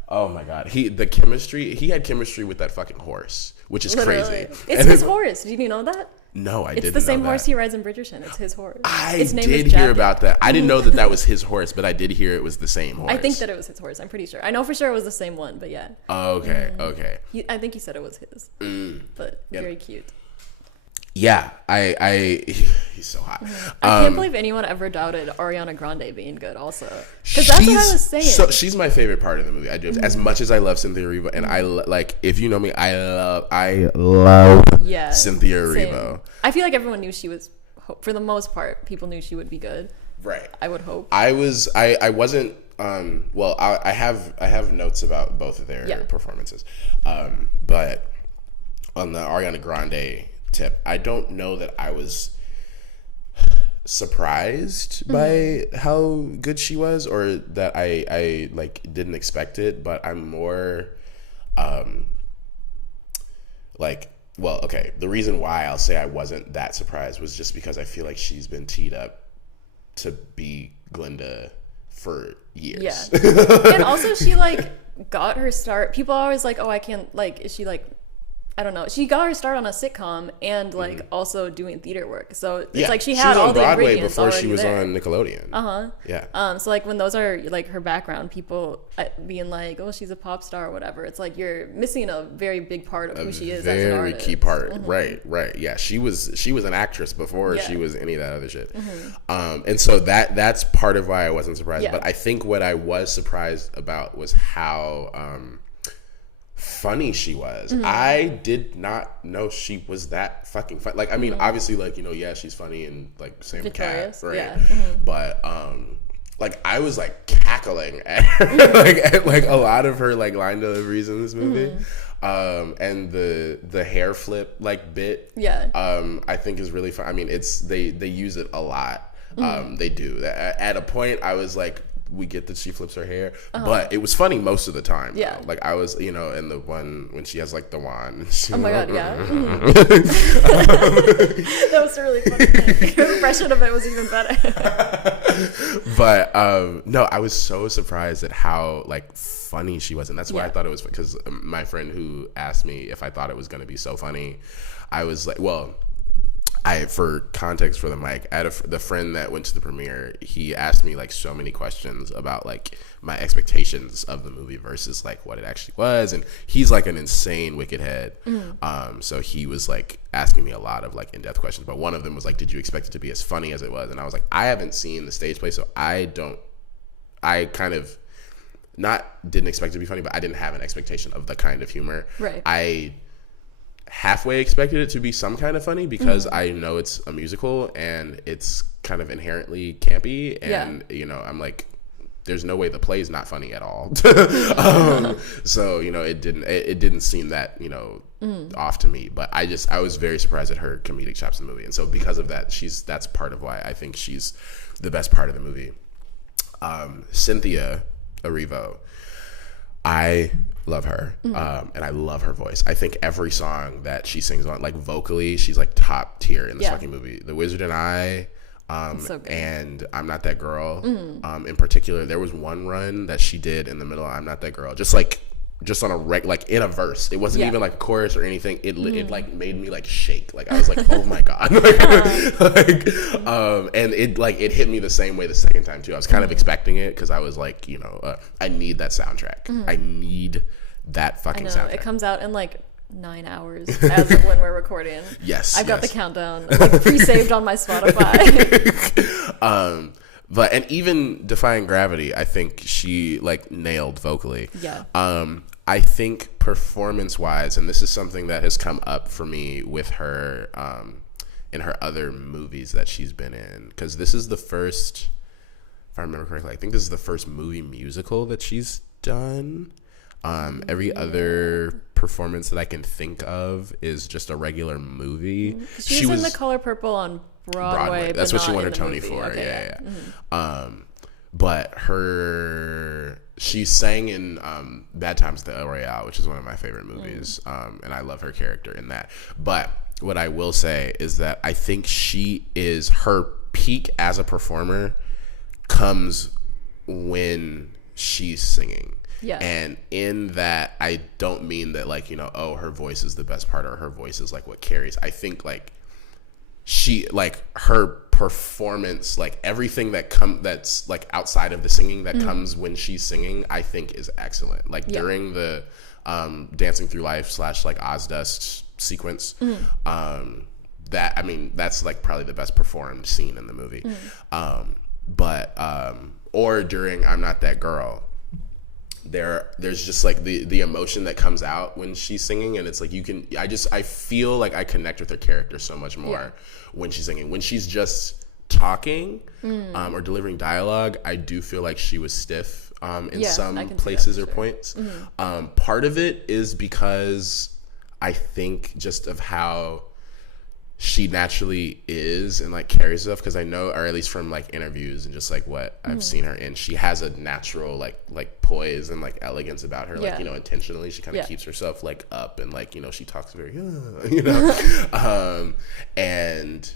Oh my god, he had chemistry with that fucking horse, which is crazy. It's his horse. Did you know that? No, I didn't know that. It's the same horse he rides in Bridgerton. It's his horse. I did hear about that. I didn't know that was his horse, but I did hear it was the same horse. I think that it was his horse. I'm pretty sure. I know for sure it was the same one, but yeah. Okay. I think he said it was his. But very cute. Yeah, he's so hot. I can't believe anyone ever doubted Ariana Grande being good also. Because that's what I was saying. So she's my favorite part of the movie. I do. As much as I love Cynthia Erivo, and I like, if you know me, I love Cynthia Erivo. I feel like everyone knew she was, for the most part, people knew she would be good. Right. I would hope. I wasn't, well, I have notes about both of their performances. But on the Ariana Grande tip, I don't know that I was surprised by how good she was, or that I like didn't expect it, but I'm more like, well, okay, the reason why I'll say I wasn't that surprised was just because I feel like she's been teed up to be Glinda for years. Yeah. And also she like got her start. People are always like, oh, I can't, like, is she like, I don't know. She got her start on a sitcom and like also doing theater work. So it's like she had all the Broadway ingredients before she was there. on Nickelodeon. Yeah. So like when those are like her background, people being like, oh, she's a pop star or whatever. It's like you're missing a very big part of who she is as an artist. Very key part. Right. Yeah. She was an actress before she was any of that other shit. And so that's part of why I wasn't surprised. Yeah. But I think what I was surprised about was how funny she was. I did not know she was that fucking funny. Like, I mean, obviously, like, you know, yeah, she's funny and like same with Kat, right? Yeah. But like I was like cackling at her, like a lot of her like line deliveries in this movie. And the hair flip like bit, I think is really fun. I mean, it's they use it a lot. They do. At a point, I was like, we get that she flips her hair, but it was funny most of the time. Yeah, though. Like I was, you know, in the one when she has like the wand. Oh my god, yeah. That was really funny. Your impression of it was even better. But no, I was so surprised at how like funny she was, and that's why I thought it was, because my friend who asked me if I thought it was going to be so funny, I was like, well, for context for the mic, I had the friend that went to the premiere, he asked me like so many questions about like my expectations of the movie versus like what it actually was, and he's like an insane Wicked head. So he was like asking me a lot of like in-depth questions, but one of them was like, did you expect it to be as funny as it was? And I was like, I haven't seen the stage play, so I kind of didn't expect it to be funny, but I didn't have an expectation of the kind of humor. Right. I halfway expected it to be some kind of funny because I know it's a musical and it's kind of inherently campy, and you know, I'm like, there's no way the play is not funny at all. So you know, it didn't seem that, you know, off to me, but I was very surprised at her comedic chops in the movie, and so because of that, that's part of why I think she's the best part of the movie. Cynthia Erivo, I love her, and I love her voice. I think every song that she sings on, like vocally, she's like top tier in this fucking movie. The Wizard and I, so good. and I'm Not That Girl. In particular, there was one run that she did in the middle of I'm Not That Girl, just on a like in a verse. It wasn't even like a chorus or anything. It like made me like shake. Like I was like, oh my god. And it hit me the same way the second time too. I was kind of expecting it because I was like, I need that soundtrack. I need that fucking soundtrack. It comes out in like 9 hours as of when we're recording. Yes, I've got the countdown like pre-saved on my Spotify. But and even Defying Gravity, I think she like nailed vocally. Yeah. I think performance wise, and this is something that has come up for me with her in her other movies that she's been in, because this is the first, if I remember correctly, I think this is the first movie musical that she's done. Every other performance that I can think of is just a regular movie. She was in The Color Purple on Broadway. That's what she won her the Tony movie. for. Okay, Yeah. But she sang in Bad Times at the El Royale, which is one of my favorite movies, and I love her character in that. But what I will say is that I think her peak as a performer comes when she's singing. Yeah. And in that, I don't mean that like, her voice is the best part or her voice is like what carries. I think like her performance, like everything that's like outside of the singing that comes when she's singing, I think is excellent. Like during the Dancing Through Life / like Ozdust sequence, that's like probably the best performed scene in the movie. Or during I'm Not That Girl, there's just like the emotion that comes out when she's singing, and it's like I feel like I connect with her character so much more when she's singing. When she's just talking or delivering dialogue, I do feel like she was stiff in some places or points. Part of it is because I think just of how she naturally is and like carries stuff, because I know, or at least from like interviews and just like what I've seen her in, she has a natural like poise and like elegance about her. Like, intentionally she kind of keeps herself like up and like, she talks very and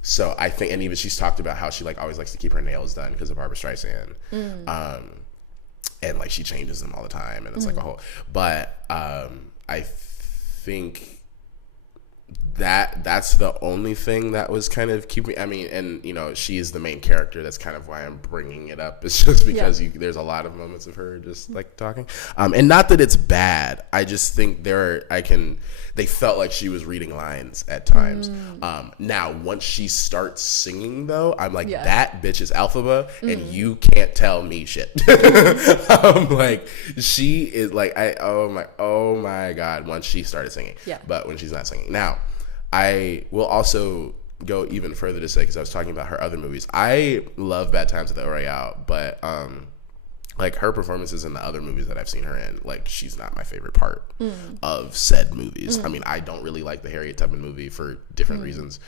so I think, and even she's talked about how she like always likes to keep her nails done because of Barbra Streisand. And like she changes them all the time, and it's like a whole, but I think that's the only thing that was kind of keeping, and she is the main character. That's kind of why I'm bringing it up. It's just because there's a lot of moments of her just like talking, and not that it's bad. I just think they felt like she was reading lines at times. Now once she starts singing though, I'm like, that bitch is Elphaba, and you can't tell me shit. Like she is like, oh my god, once she started singing. But when she's not singing now, I will also go even further to say, because I was talking about her other movies, I love Bad Times at the El Royale, but like her performances in the other movies that I've seen her in, like she's not my favorite part of said movies. I don't really like the Harriet Tubman movie for different reasons,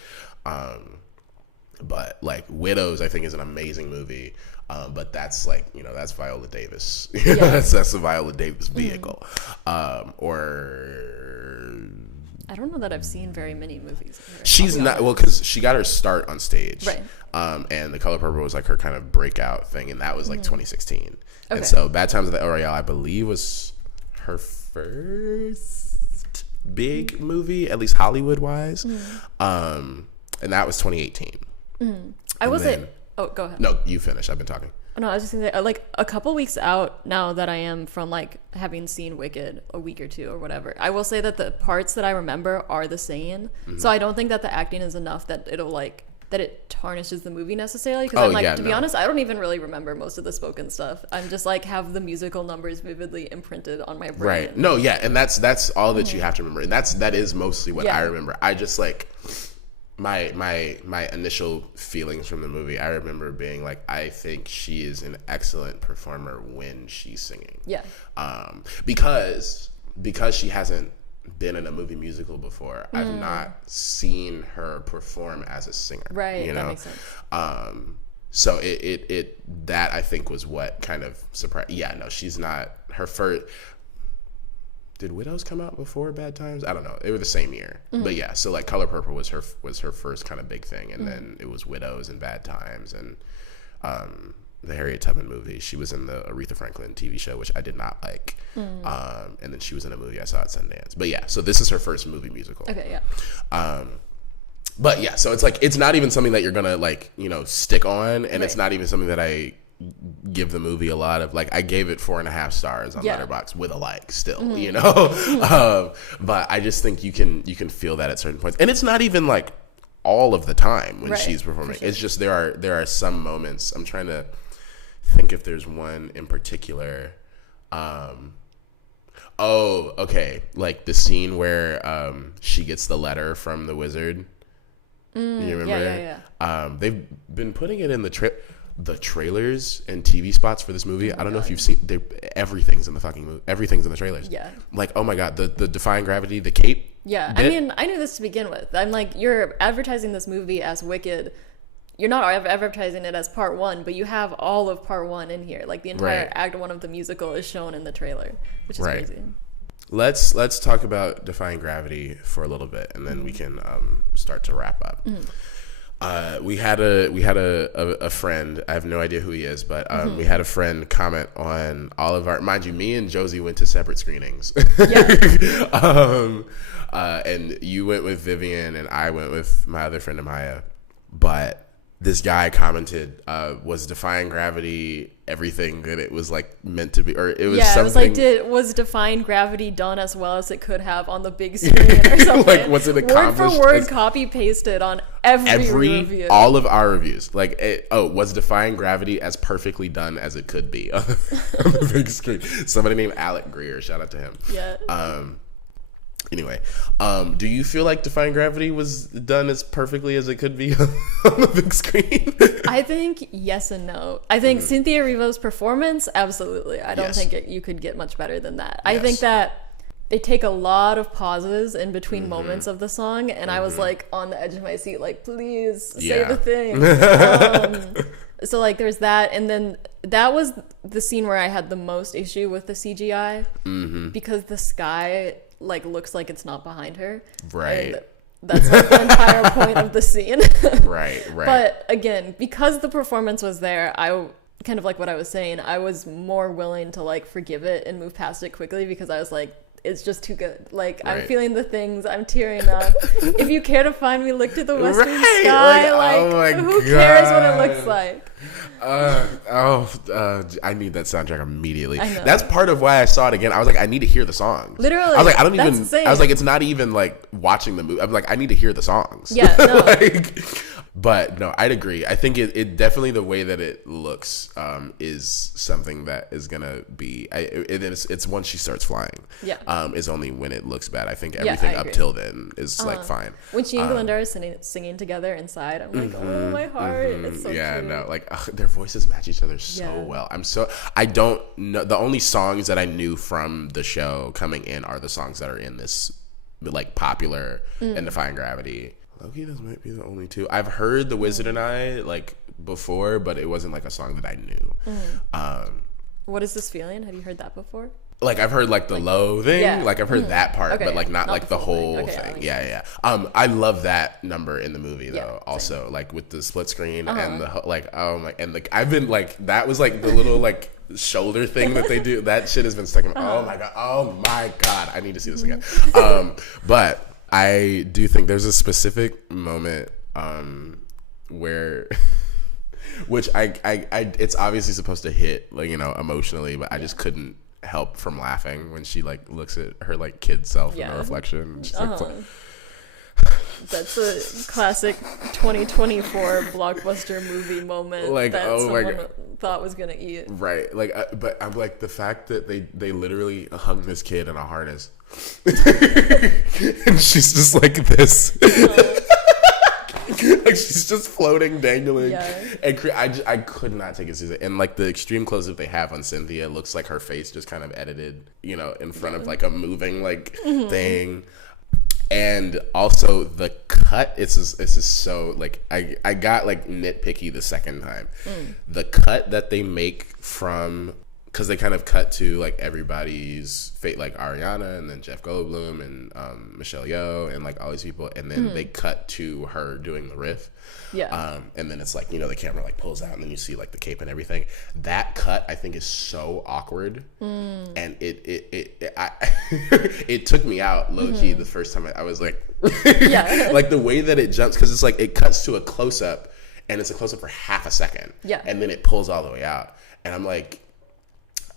but like Widows I think is an amazing movie, but that's like, that's Viola Davis. That's the Viola Davis vehicle. Or I don't know that I've seen very many movies of her. She's not, well, because she got her start on stage. Right. And The Color Purple was like her kind of breakout thing, and that was like 2016. Okay. And so Bad Times at the El Royale, I believe, was her first big movie, at least Hollywood-wise. And that was 2018. I will say... Oh, go ahead. No, you finish. I've been talking. No, I was just gonna say, like a couple weeks out now that I am from like having seen Wicked a week or two or whatever, I will say that the parts that I remember are the same. So I don't think that the acting is enough that it'll like that it tarnishes the movie necessarily, because I'm like, to be honest, I don't even really remember most of the spoken stuff. I'm just like have the musical numbers vividly imprinted on my brain. Right. No, yeah, and that's all that you have to remember, and that is mostly what I remember. I just like my initial feelings from the movie, I remember being like, I think she is an excellent performer when she's singing. Yeah. Because she hasn't been in a movie musical before, I've not seen her perform as a singer. Right. That makes sense. So that I think was what kind of surprised. Yeah, no, she's not her first. Did Widows come out before Bad Times? I don't know. They were the same year. But yeah, so like Color Purple was her first kind of big thing, and then it was Widows and Bad Times and the Harriet Tubman movie. She was in the Aretha Franklin TV show, which I did not like. And then she was in a movie I saw at Sundance. But yeah, so this is her first movie musical. Okay, yeah. But yeah, so it's like, it's not even something that you're gonna like, you know, stick on, and it's not even something that I give the movie a lot of. Like, I gave it 4.5 stars on Letterboxd with a like still, you know. But I just think you can feel that at certain points, and it's not even like all of the time when she's performing. Sure. It's just there are some moments. I'm trying to think if there's one in particular. Oh, okay, like the scene where she gets the letter from the wizard. You remember? Yeah. They've been putting it in the trailers and TV spots for this movie. I don't know if you've seen. Everything's in the fucking movie. Everything's in the trailers. Yeah. Like, oh my god, the Defying Gravity, the cape. Yeah. I mean, I knew this to begin with. I'm like, you're advertising this movie as Wicked. You're not advertising it as part one, but you have all of part one in here. Like, the entire act one of the musical is shown in the trailer, which is crazy. Let's talk about Defying Gravity for a little bit, and then we can start to wrap up. We had a friend. I have no idea who he is, but we had a friend comment on all of our. Mind you, me and Josie went to separate screenings. And you went with Vivian, and I went with my other friend Amaya. But this guy commented, was Defying Gravity everything that it was like meant to be, or it was something. It was like, was Defying Gravity done as well as it could have on the big screen or something? Like, was it accomplished? Word for word, copy pasted on every review. All of our reviews. Like, was Defying Gravity as perfectly done as it could be on the big screen? Somebody named Alec Greer, shout out to him. Yeah. Anyway, do you feel like Defying Gravity was done as perfectly as it could be on the big screen? I think yes and no. I think Cynthia Erivo's performance, absolutely. I don't think you could get much better than that. I think that they take a lot of pauses in between moments of the song, and I was like on the edge of my seat, like, please say the thing. So like there's that, and then that was the scene where I had the most issue with the CGI because the sky like looks like it's not behind her, right? And that's like the entire point of the scene. Right. But again, because the performance was there, I kind of like what I was saying, I was more willing to like forgive it and move past it quickly, because I was like, it's just too good. Like, I'm feeling the things, I'm tearing up. If you care to find me, look to the western sky. Like, who cares what it looks like? I need that soundtrack immediately. That's part of why I saw it again. I was like, I need to hear the songs. Literally, I was like, I was like, it's not even like watching the movie. I'm like, I need to hear the songs. Yeah, no. Like, but no, I'd agree. I think it definitely, the way that it looks is something that is gonna be. It's once she starts flying. Yeah. Is only when it looks bad. I think everything up till then is like fine. When she and Glenda are singing together inside, I'm like, oh my heart, it's so cute. No, like their voices match each other so well. I don't know. The only songs that I knew from the show coming in are the songs that are in this like popular and Defying Gravity. Loki, those might be the only two. I've heard The Wizard and I like before, but it wasn't like a song that I knew. What is this feeling? Have you heard that before? Like, I've heard like the low thing, like I've heard that part, but like not like the whole thing. Yeah. I love that number in the movie though. Also, like with the split screen and the like, oh my, and like I've been like, that was like the little like shoulder thing that they do. That shit has been stuck in. Oh my god, I need to see this again. But I do think there's a specific moment where. Which I it's obviously supposed to hit, like, you know, emotionally, but I just couldn't help from laughing when she like looks at her like kid self in the reflection. And she's like, that's a classic 2024 blockbuster movie moment, like, that someone thought was gonna eat. Right, like, but I'm like, the fact that they literally hung this kid in a harness, and she's just like this. Like, she's just floating, dangling, and I could not take it seriously. And like the extreme close-up they have on Cynthia looks like her face just kind of edited, you know, in front of like a moving like thing. And also the cut, it's just so like I got like nitpicky the second time. The cut that they make from, because they kind of cut to like everybody's fate, like Ariana and then Jeff Goldblum and Michelle Yeoh and like all these people, and then they cut to her doing the riff. Yeah. And then it's like, you know, the camera like pulls out and then you see like the cape and everything. That cut I think is so awkward, and it took me out low key the first time. I was like, Yeah. like the way that it jumps, because it's like it cuts to a close up and it's a close up for half a second. Yeah. And then it pulls all the way out, and I'm like,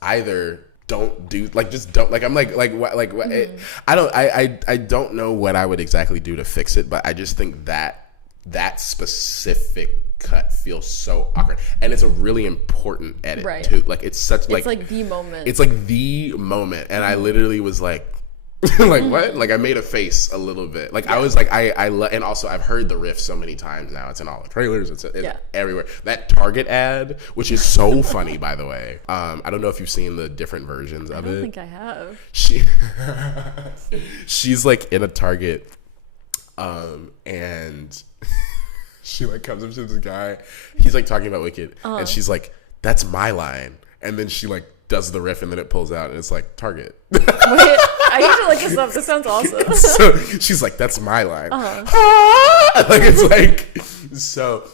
either don't do, like, just don't, like, I'm like I don't know what I would exactly do to fix it, but I just think that specific cut feels so awkward, and it's a really important edit too. Like, it's such like, it's like the moment. It's like the moment, and I literally was like, like what? Like, I made a face a little bit. Like, I was like, and also I've heard the riff so many times now. It's in all the trailers. It's everywhere. That Target ad, which is so funny, by the way. I don't know if you've seen the different versions of it. I don't think I have. She's like in a Target, and she like comes up to this guy. He's like talking about Wicked, and she's like, "That's my line," and then she like does the riff, and then it pulls out, and it's like Target. Wait, I need to look this up. This sounds awesome. So she's like, "That's my line." Like, it's like, so,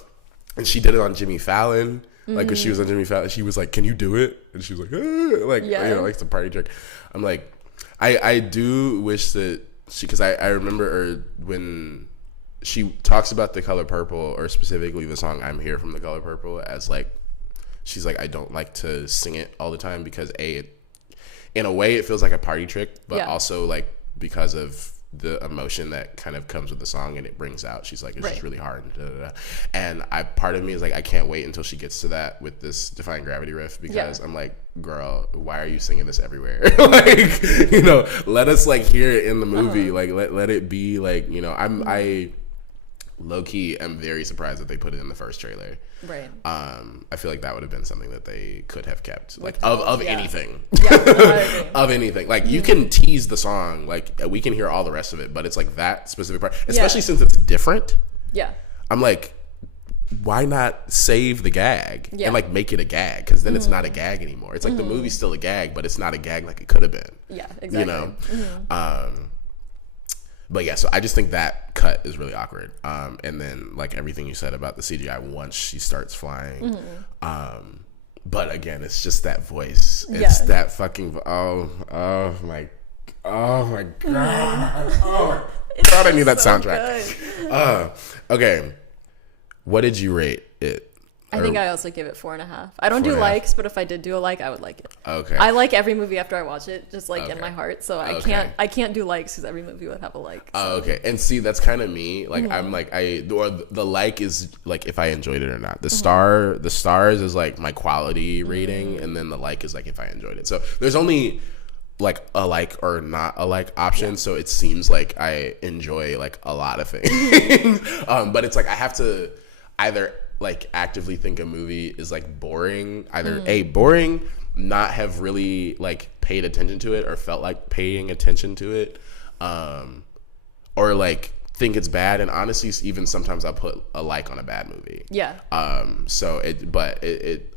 and she did it on Jimmy Fallon. Like, when she was on Jimmy Fallon, she was like, "Can you do it?" And she was like, like, you know, like, it's a party trick. I'm like, I do wish that she, because I remember her when she talks about The Color Purple, or specifically the song "I'm Here" from The Color Purple, as like, she's like, I don't like to sing it all the time because in a way it feels like a party trick, but also like because of the emotion that kind of comes with the song and it brings out, she's like, it's just really hard. And part of me is like, I can't wait until she gets to that with this Defying Gravity riff, because I'm like, girl, why are you singing this everywhere? Like, you know, let us like hear it in the movie. Like, let it be like, you know, I low-key am very surprised that they put it in the first trailer. Right. I feel like that would have been something that they could have kept, like, of anything. Of anything. Like, you can tease the song, like, we can hear all the rest of it, but it's like that specific part, especially since it's different. Yeah. I'm like, why not save the gag and like make it a gag? Because then it's not a gag anymore. It's like the movie's still a gag, but it's not a gag like it could have been. Yeah, exactly. You know? But yeah, so I just think that cut is really awkward. And then like everything you said about the CGI once she starts flying. But again, it's just that voice. It's that fucking, oh my god. Oh god, I need that soundtrack. Okay. What did you rate it? I think I also give it 4.5. I don't do likes, but if I did do a like, I would like it. Okay. I like every movie after I watch it, just like in my heart. So I can't do likes because every movie would have a like. So. Oh, okay. And see, that's kind of me. Like, I'm like, or the like is like if I enjoyed it or not. The stars is like my quality rating, and then the like is like if I enjoyed it. So there's only like a like or not a like option. So it seems like I enjoy like a lot of things. But it's like I have to either like actively think a movie is like boring, either boring, not have really like paid attention to it or felt like paying attention to it, or like think it's bad. And honestly, even sometimes I'll put a like on a bad movie. Yeah. So it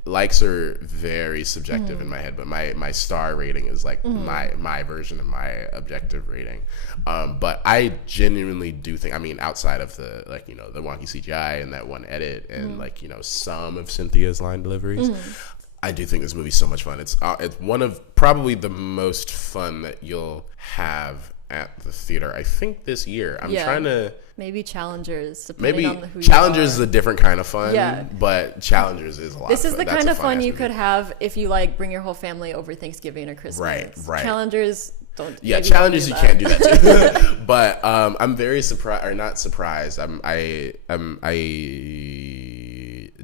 likes are very subjective in my head, but my star rating is like my version of my objective rating. But I genuinely do think, I mean, outside of the, like, you know, the wonky CGI and that one edit and like, you know, some of Cynthia's line deliveries, I do think this movie's so much fun. It's one of probably the most fun that you'll have at the theater, I think, this year. I'm trying to maybe Challengers. Maybe on who Challengers is a different kind of fun. But Challengers is a lot. This is the kind of fun you could have if you like bring your whole family over Thanksgiving or Christmas. Right. Challengers don't. Yeah, Challengers you can't do that too. But I'm very surprised, or not surprised. I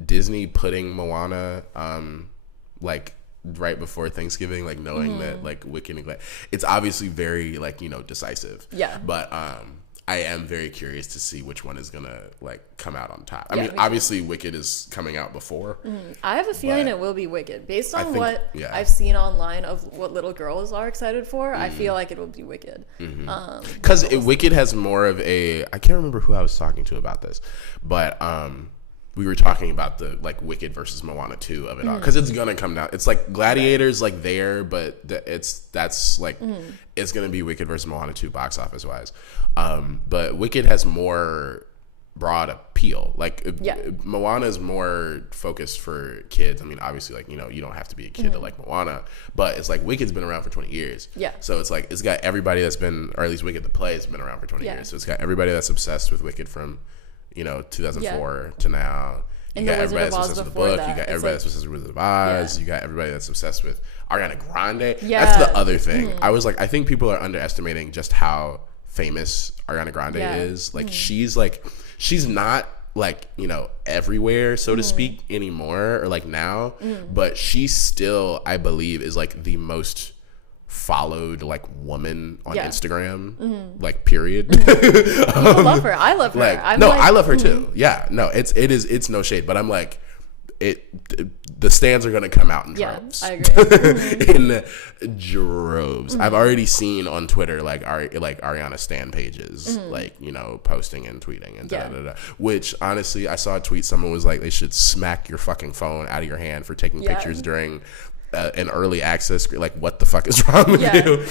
Disney putting Moana like right before Thanksgiving, like knowing that like Wicked and Glad, it's obviously very like, you know, decisive. Yeah. But I am very curious to see which one is gonna like come out on top. I Yeah, mean, me obviously Wicked is coming out before. I have a feeling it will be Wicked. Based on what yeah. I've seen online of what little girls are excited for, I feel like it will be Wicked. Because Wicked has more of a, I can't remember who I was talking to about this, but we were talking about the like Wicked versus Moana 2 of it all, because it's gonna come down. It's like Gladiator's like there, but that's like it's gonna be Wicked versus Moana 2 box office wise. But Wicked has more broad appeal. Like Moana is more focused for kids. I mean, obviously, like, you know, you don't have to be a kid to like Moana, but it's like Wicked's been around for 20 years. Yeah. So it's like it's got everybody that's been, or at least Wicked the play has been around for 20 years. So it's got everybody that's obsessed with Wicked from, you know, 2004 to now. You got everybody that's obsessed with the book. You got everybody that's obsessed with Wizard of Oz. You got everybody that's obsessed with Ariana Grande. That's the other thing. I was like, I think people are underestimating just how famous Ariana Grande is. Like she's not like, you know, everywhere, so to speak, anymore, or like now, but she still, I believe, is like the most followed like woman on Instagram, like period. People love her. I love her. Like, I love her too. Yeah, no, it's no shade, but I'm like, the stands are gonna come out in droves. I agree. In droves. I've already seen on Twitter like Ariana stan pages, like, you know, posting and tweeting and which honestly, I saw a tweet, someone was like, they should smack your fucking phone out of your hand for taking pictures during an early access. Like, what the fuck is wrong with you?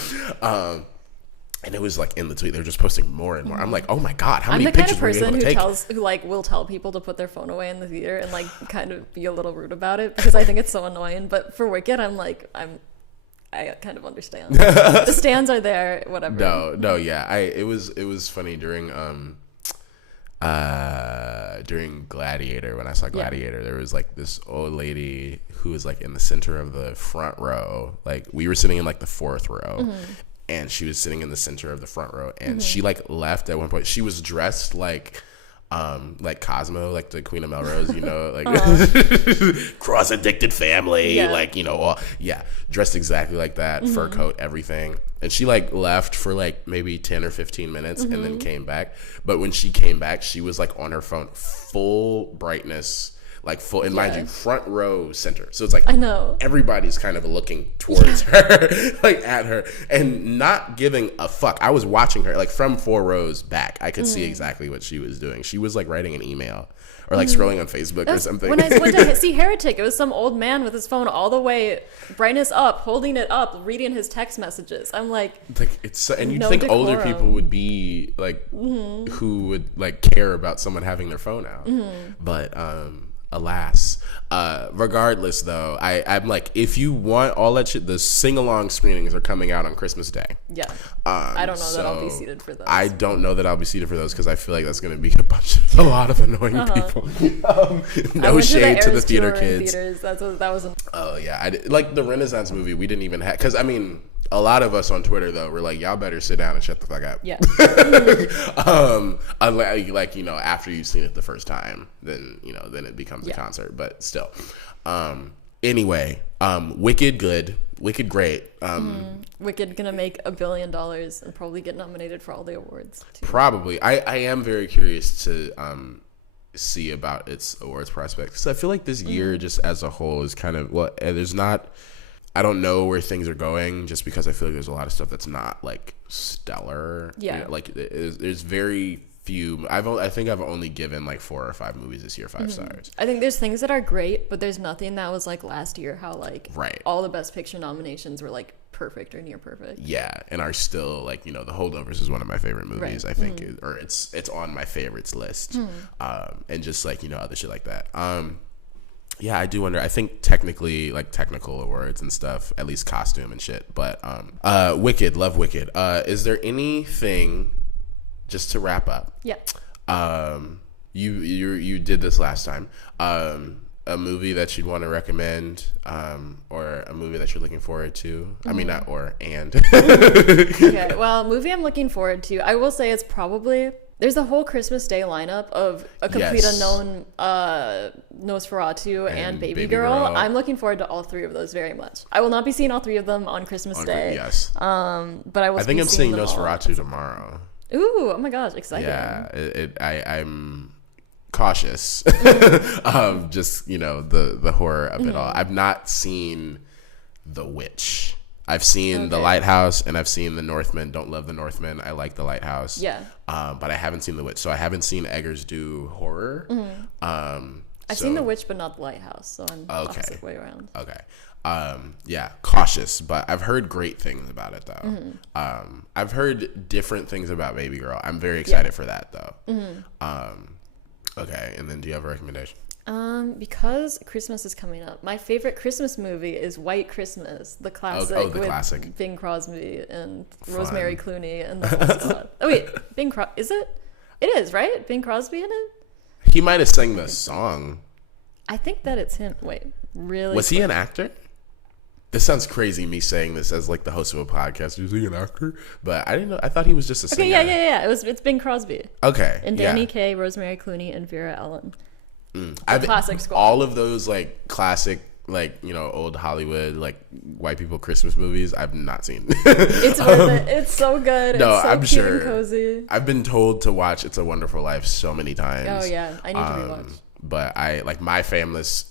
And it was like in the tweet, they were just posting more and more. I'm like, oh my god, how many pictures were you able to take? I'm the kind of person who will tell people to put their phone away in the theater and like kind of be a little rude about it because I think it's so annoying. But for Wicked, I kind of understand. The stands are there, whatever. No, yeah. It was funny during Gladiator, when I saw Gladiator, there was like this old lady who was like in the center of the front row. Like, we were sitting in like the fourth row. And she was sitting in the center of the front row, and she like left at one point. She was dressed like Cosmo, like the Queen of Melrose, you know, like cross addicted family, like, you know, dressed exactly like that, fur coat, everything. And she like left for like maybe 10 or 15 minutes and then came back. But when she came back, she was like on her phone, full brightness. Like full, and mind you, front row center. So it's like, I know, everybody's kind of looking towards her, like at her, and not giving a fuck. I was watching her like from 4 rows back. I could see exactly what she was doing. She was like writing an email or like scrolling on Facebook or something. When I went to see Heretic, it was some old man with his phone all the way, brightness up, holding it up, reading his text messages. I'm like it's, and you'd think decorum. Older people would be like, who would like care about someone having their phone out, but alas. Regardless though, I'm like, if you want all that shit, the sing-along screenings are coming out on Christmas Day. I don't know that I'll be seated for those. I don't know that I'll be seated for those because I feel like that's going to be a lot of annoying people. No shade to the theater kids. That was oh yeah, like the Renaissance movie, we didn't even have, because I mean, a lot of us on Twitter though were like, y'all better sit down and shut the fuck up. Like, you know, after you've seen it the first time, then, you know, then it becomes a concert, but still. Anyway, Wicked good, Wicked great. Wicked gonna make $1 billion and probably get nominated for all the awards too. Probably. I am very curious to see about its awards prospects, because I feel like this year just as a whole is kind of, well, there's not, I don't know where things are going, just because I feel like there's a lot of stuff that's not like stellar. You know, like there's very few. I think I've only given like 4 or 5 movies this year 5 stars. I think there's things that are great, but there's nothing that was like last year, how like all the Best Picture nominations were like perfect or near perfect. Yeah, and are still like, you know, The Holdovers is one of my favorite movies. I think, or it's on my favorites list. And just like, you know, other shit like that. Yeah, I do wonder. I think technically, like technical awards and stuff, at least costume and shit. But Wicked, love Wicked. Is there anything, just to wrap up? You did this last time. A movie that you'd want to recommend, or a movie that you're looking forward to. I mean, not or and. Okay, well, movie I'm looking forward to. I will say it's probably. There's a whole Christmas Day lineup of A Complete Unknown, Nosferatu, and Baby Girl. I'm looking forward to all 3 of those very much. I will not be seeing all 3 of them on Christmas Day. But I will. I think I'm seeing Nosferatu tomorrow. Ooh, oh my gosh, exciting. Yeah, I'm cautious. Just, the horror of it all. I've not seen The Witch. I've seen The Lighthouse, and I've seen The Northman. Don't love The Northman. I like The Lighthouse. Yeah. But I haven't seen The Witch. So I haven't seen Eggers do horror. I've seen The Witch, but not The Lighthouse. So I'm opposite way around. Okay. Yeah, cautious, but I've heard great things about it, though. I've heard different things about Baby Girl. I'm very excited for that, though. Okay, and then do you have a recommendation? Because Christmas is coming up, my favorite Christmas movie is White Christmas, the classic with classic. Bing Crosby and Rosemary Clooney and the whole squad. Oh wait, is it? It is, right? Bing Crosby in it? He might have sang the song. I think that it's him. Wait, really? Was he an actor? This sounds crazy, me saying this as like the host of a podcast. Is he an actor? But I didn't know. I thought he was just a singer. Okay, yeah. It's Bing Crosby. Okay. And Danny Kaye, Rosemary Clooney, and Vera Ellen. Classic squad. All of those like classic, like, old Hollywood, like white people Christmas movies, I've not seen. It's worth it. It's so good. No, it's so I'm cute sure. And cozy. I've been told to watch It's a Wonderful Life so many times. Oh yeah, I need to rewatch. But I like my family's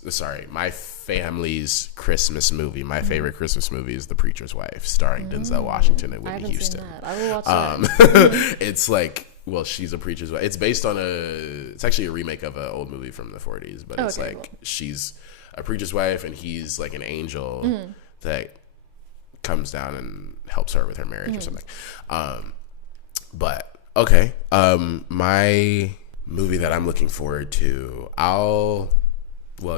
Christmas movie. My favorite Christmas movie is The Preacher's Wife, starring Denzel Washington and Whitney Houston. Seen that. I will watch that. It's like, well, she's a preacher's wife. It's based on it's actually a remake of an old movie from the 40s, but it's she's a preacher's wife and he's like an angel that comes down and helps her with her marriage or something. But okay, my movie that I'm looking forward to, well,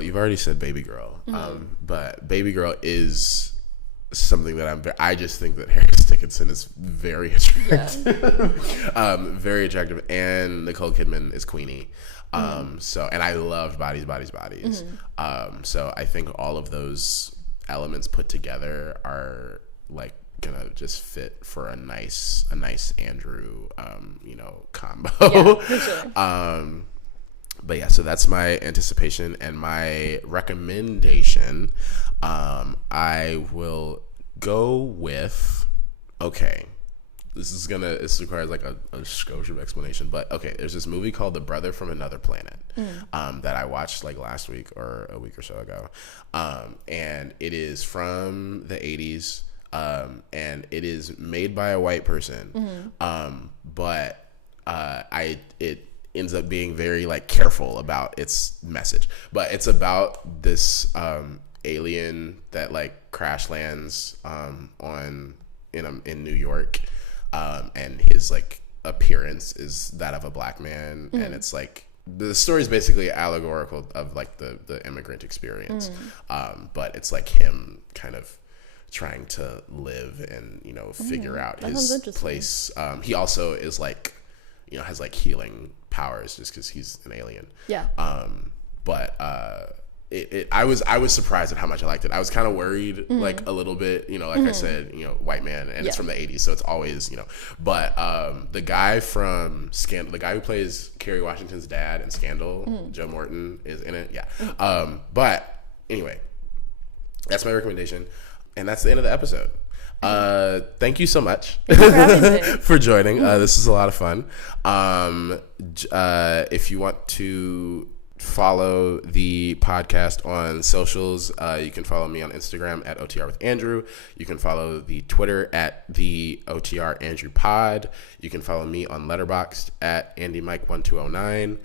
you've already said Baby Girl, but Baby Girl is something that I just think that Harris Dickinson is very attractive. Very attractive, and Nicole Kidman is Queenie. And I love Bodies. So I think all of those elements put together are like gonna just fit for a nice Andrew combo. Yeah, for sure. But yeah, so that's my anticipation and my recommendation. I will go with, this requires like a scope of explanation, but there's this movie called The Brother from Another Planet that I watched like last week or a week or so ago, and it is from the 80s, and it is made by a white person, but it ends up being very like careful about its message, but it's about this alien that like crash lands in New York, and his like appearance is that of a black man, and it's like the story is basically allegorical of like the immigrant experience, but it's like him kind of trying to live and figure out his place. He also is like has like healing powers just because he's an alien. Yeah. But I was surprised at how much I liked it. I was kind of worried, like a little bit, I said, white man, and it's from the 80s, so it's always, But the guy from Scandal, the guy who plays Kerry Washington's dad in Scandal, Joe Morton, is in it. Yeah. But anyway, that's my recommendation, and that's the end of the episode. Thank you so much for joining. This is a lot of fun. If you want to follow the podcast on socials, you can follow me on Instagram at OTR with Andrew. You can follow the Twitter at the OTR Andrew Pod. You can follow me on Letterboxd at AndyMike1209.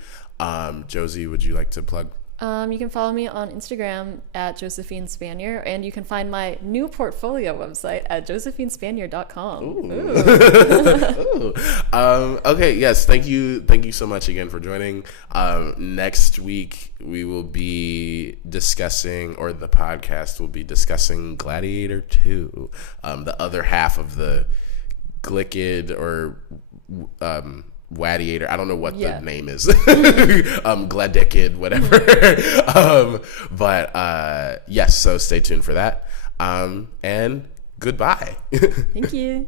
Josie, would you like to plug? You can follow me on Instagram at Josephine Spanier, and you can find my new portfolio website at josephinespanier.com. Ooh. Okay, yes, thank you so much again for joining. Next week we will be discussing, or the podcast will be discussing Gladiator 2, the other half of the Glickid or Wadiator. I don't know what the name is. Gladekid, whatever. But yes, so stay tuned for that. And goodbye. Thank you.